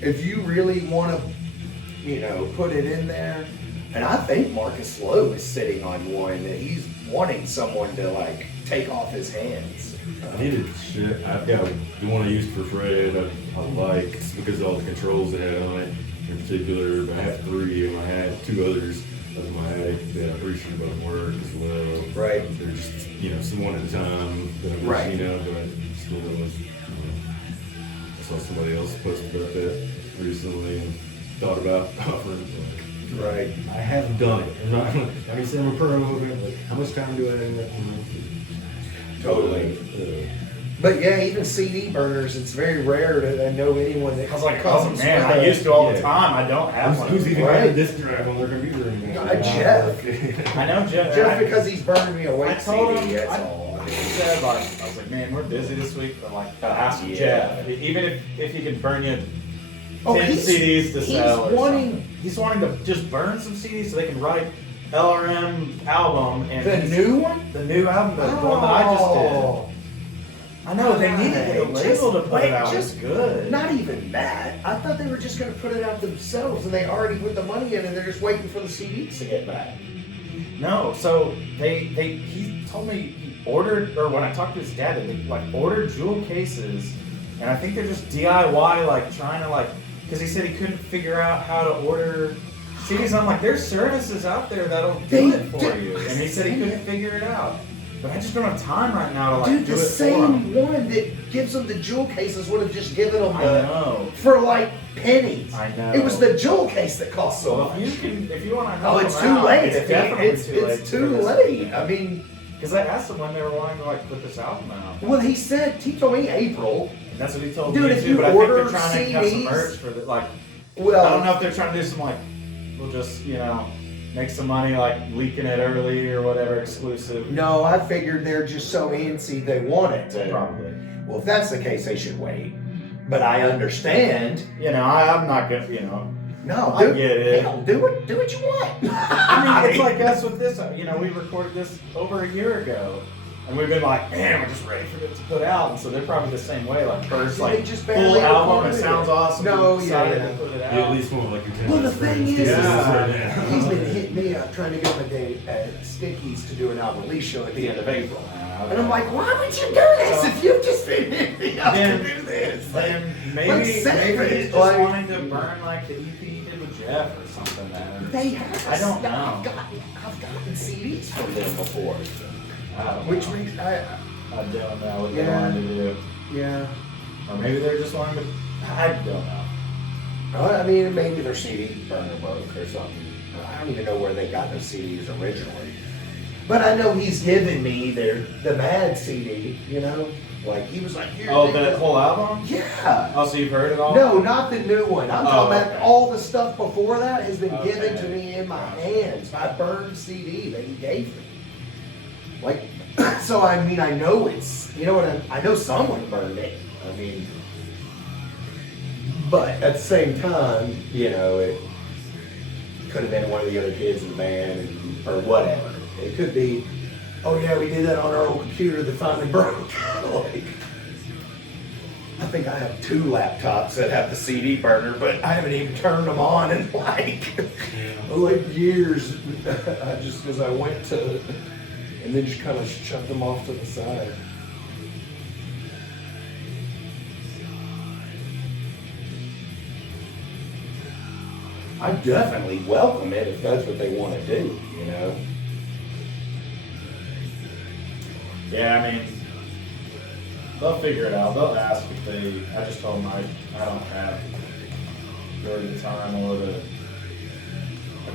If you really want to, you know, put it in there. And I think Marcus Lowe is sitting on one that he's wanting someone to like take off his hands. I needed shit. I've got the one I used for Fred. I like it's because of all the controls it had on it in particular. But I have 3, and I had 2 others up in my attic that I'm pretty sure both work as well. Right. They're just, you know, some one at a time that I'm Right. you know, but I still don't know. I saw somebody else post about that recently and thought about offering. Right. I haven't done it. I'm not. I mean, say I'm a pro. Like, how much time do I have in that? Totally. But yeah, even CD burners, it's very rare to know anyone that I was like, comes oh man, with I a- used to all the Yeah. time. I don't have one. Who's even Right. got a disk drive on their computer anymore? Jeff. I know Jeff. Just because he's burning me a I white told CD, him, that's I all. said, like, I was like, man, we're busy this week, but like, ask Yeah. Jeff. Even if he could burn you 10 he's- CDs to he's sell or wanting- something. He's wanting to just burn some CDs so they can write LRM album and The new one? the new album, the one that I just did. Oh. I know they need to get a Just label to put wait, it out. just- It's good. Not even that. I thought they were just going to put it out themselves, and they already put the money in, and they're just waiting for the CDs to get back. No, so he told me he ordered, or when I talked to his dad, they like ordered jewel cases, and I think they're just DIY, like trying to like, because he said he couldn't figure out how to order CDs. I'm like, there's services out there that'll do They it for do- you, and he said he couldn't figure it out. But I just don't have time right now to like Dude, do the it for him. same one that gives them the jewel cases would have just given them I the know. for like pennies. I know. It was the jewel case that cost so So much. if you want to help Oh, it's too him out, late. It's definitely It's too late. too late. I mean, Because I asked him when they were wanting to like put this album out. well, he told me April. That's what he told Dude, me if too, you but I think they're order trying to have some CDs merch for the like. Well, I don't know if they're trying to do some like, we'll just make some money like leaking it early or whatever exclusive. no, I figured they're just so antsy they want it to. Probably. Well, if that's the case, they should wait. But I understand. I'm not gonna. No, I do, get it. hell, do what you want. I mean, it's like us with this. We recorded this over a year ago. And we've been like, man, we're just ready for it to put out. And so they're probably the same way. Like first, They like just full barely album, recorded it sounds it. awesome. No, we decided yeah. to put it out. You at least want like your 10 Well, the thing is, yeah. he's been hitting me up trying to get my day at Stickies to do an album release show at the end of April. And I'm like, why would you do this if you've just been hitting me up Then- to do this? Then like, maybe save it, he's just like- wanting to burn like the EP he did with Jeff or something, man. They have. I don't know. I've gotten CDs from them before, I don't which know. makes I don't know what they Yeah. wanted to do. yeah. Or maybe they're just wanting to. I don't know. I mean, maybe their CD burner broke or something. I don't even know where they got those CDs originally. But I know he's given me the Mad CD, Like, he was like, here. Oh, take that this. whole album? Yeah. Oh, so you've heard it all? No, not the new one. I'm talking okay. about all the stuff before that has been Okay. given to me in my hands. My burned CD that he gave me. Like, so I mean, I know it's, I know someone burned it. I mean, but at the same time, it could have been one of the other kids in the band or whatever. It could be, oh yeah, we did that on our old computer that finally broke. Like, I think I have 2 laptops that have the CD burner, but I haven't even turned them on in like years. Because I went to, and then just kind of shoved them off to the side. I definitely welcome it if that's what they want to do, Yeah, I mean, they'll figure it out. They'll ask if they. I just told them I don't have the time or the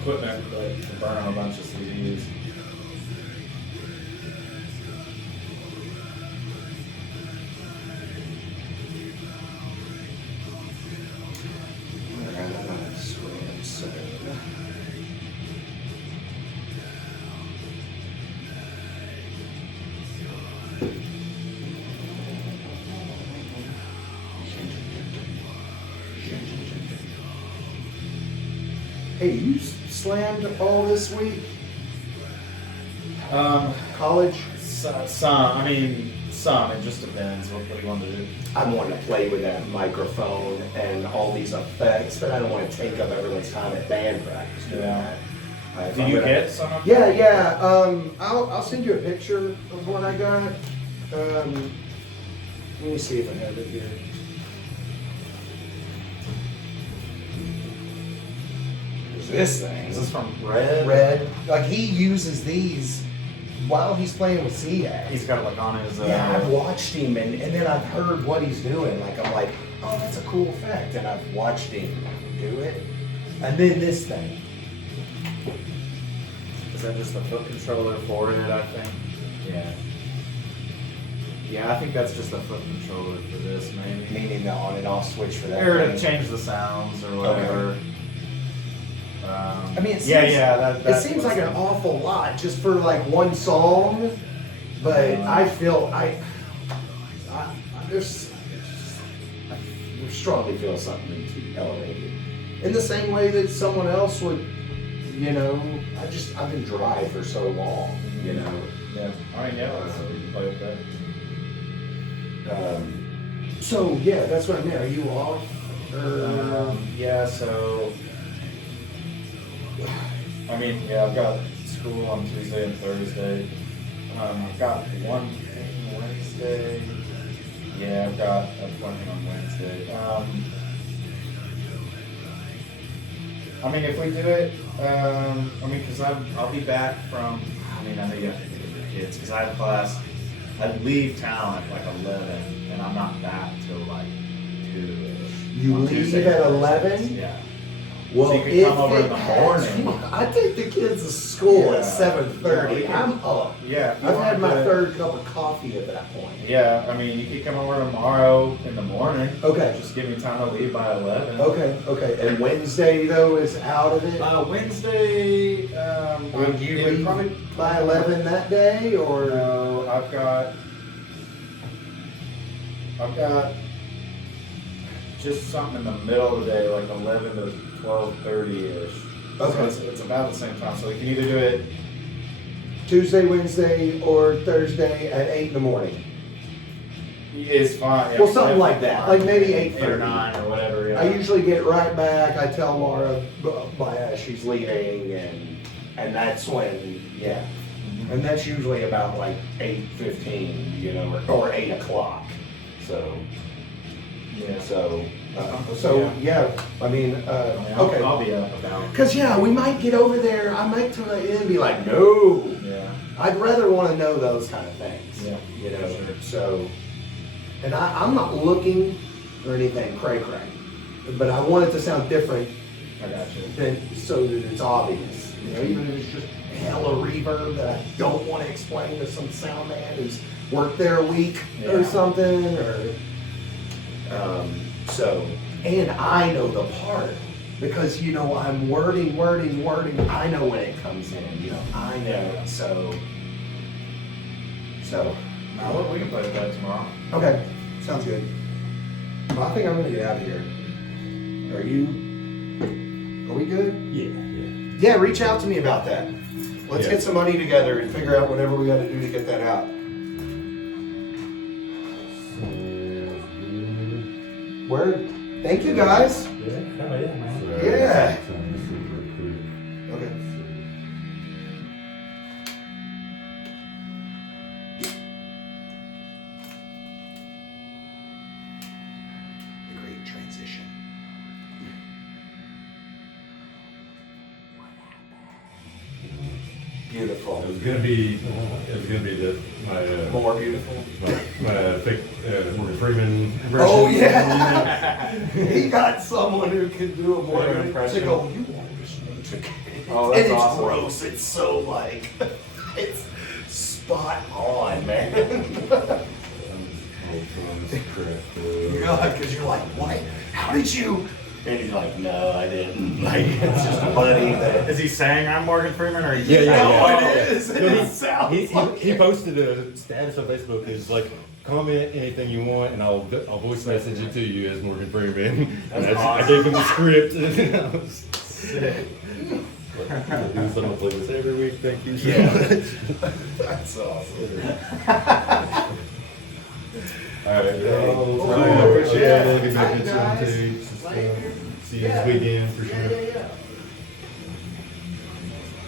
equipment, like to burn a bunch of CDs. Hey, you slammed all this week? College? Some. It just depends. What do you want to do? I want to play with that microphone and all these effects, but I don't want to take up everyone's time at band practice doing Yeah. that. Did you get some of Yeah, yeah. I'll send you a picture of what I got. Let me see if I have it here. There's this thing. Is this from Red? Red. Like he uses these while he's playing with CDAC. He's got it like on his. Yeah, I've watched him and then I've heard what he's doing. Like I'm like, oh, that's a cool effect, and I've watched him do it. And then this thing. Is that just the foot controller for it? I think. Yeah. Yeah, I think that's just the foot controller for this, maybe. Meaning the on and off switch for that. Or to thing. change the sounds or whatever. I mean, it seems, that it seems like an awful lot just for like one song, but I feel I strongly feel something needs to be elevated. In the same way that someone else would, you know, I've been dry for so long, you know. Yeah. I mean, yeah, we can play with that. So yeah, that's what I mean. Are you off? Yeah, so I've got school on Tuesday and Thursday. I've got one thing Wednesday. Yeah, I've got an appointment on Wednesday. If we do it, because I'll be back from. I know you have to pick up your kids because I have class. I leave town at like 11, and I'm not back till like 2-ish. You on leave Tuesday at and 11? Yeah. Well, So you could come over in the morning. I take the kids to school at Yeah. 7:30. Yeah. I'm up. Yeah. if you I've had wanted my to- third cup of coffee at that point. Yeah, you could come over tomorrow in the morning. Okay. Just give me time to leave by 11. Okay. And Wednesday though is out of it. Wednesday, Would you it'd leave probably by 11 that day, or No, I've got just something in the middle of the day, like 11 to 12:30 ish. Okay. So it's about the same time. So we can either do it. Tuesday, Wednesday, or Thursday at 8 in the morning? It's fine. Yeah, Well, something like that, like maybe 8 or 8:30. 9 or whatever. Yeah. I usually get right back. I tell Laura she's leaving, and that's when, yeah. And that's usually about like 8:15, you know, or 8 o'clock. So, Yeah. so yeah. Okay. I'll be up about. Cause yeah, we might get over there. I might turn it in and be like, no. Yeah. I'd rather want to know those kind of things. Yeah. You know. So, and I'm not looking or anything cray, but I want it to sound different I got you. than so that it's obvious. You know, even if it's just hella reverb that I don't want to explain to some sound man who's worked there a week or Yeah. something, or and I know the part because you know I'm wording. I know when it comes in. You know, I know. So Now we can play with that tomorrow. okay, sounds good. Well, I think I'm gonna get out of here. Are we good? Yeah. Yeah, reach out to me about that. Let's Yeah. get some money together and figure out whatever we gotta do to get that out. Word. Thank you guys. Yeah. Okay. The great transition. Beautiful. It was gonna be More beautiful. my fake Morgan Freeman impression. Oh yeah. He got someone who can do a more Better impression. to go. You are listening to Oh, and that's it's awesome. gross. It's so like, it's spot on, man. Because you're like, what? How did you? And he's like, no, I didn't. Like, it's just a buddy that. Is he saying I'm Morgan Freeman or? Yeah, yeah, No, yeah. it is. No, It sounds like he posted a status on Facebook. It's like, comment anything you want, and I'll voice message it to you as Morgan Freeman. And I gave him the script, and I was sick. I'll do some of this every week. Thank you so much. That's awesome. All right, Ryan, I appreciate it. I'll get back into some tapes and stuff. See you this weekend for sure.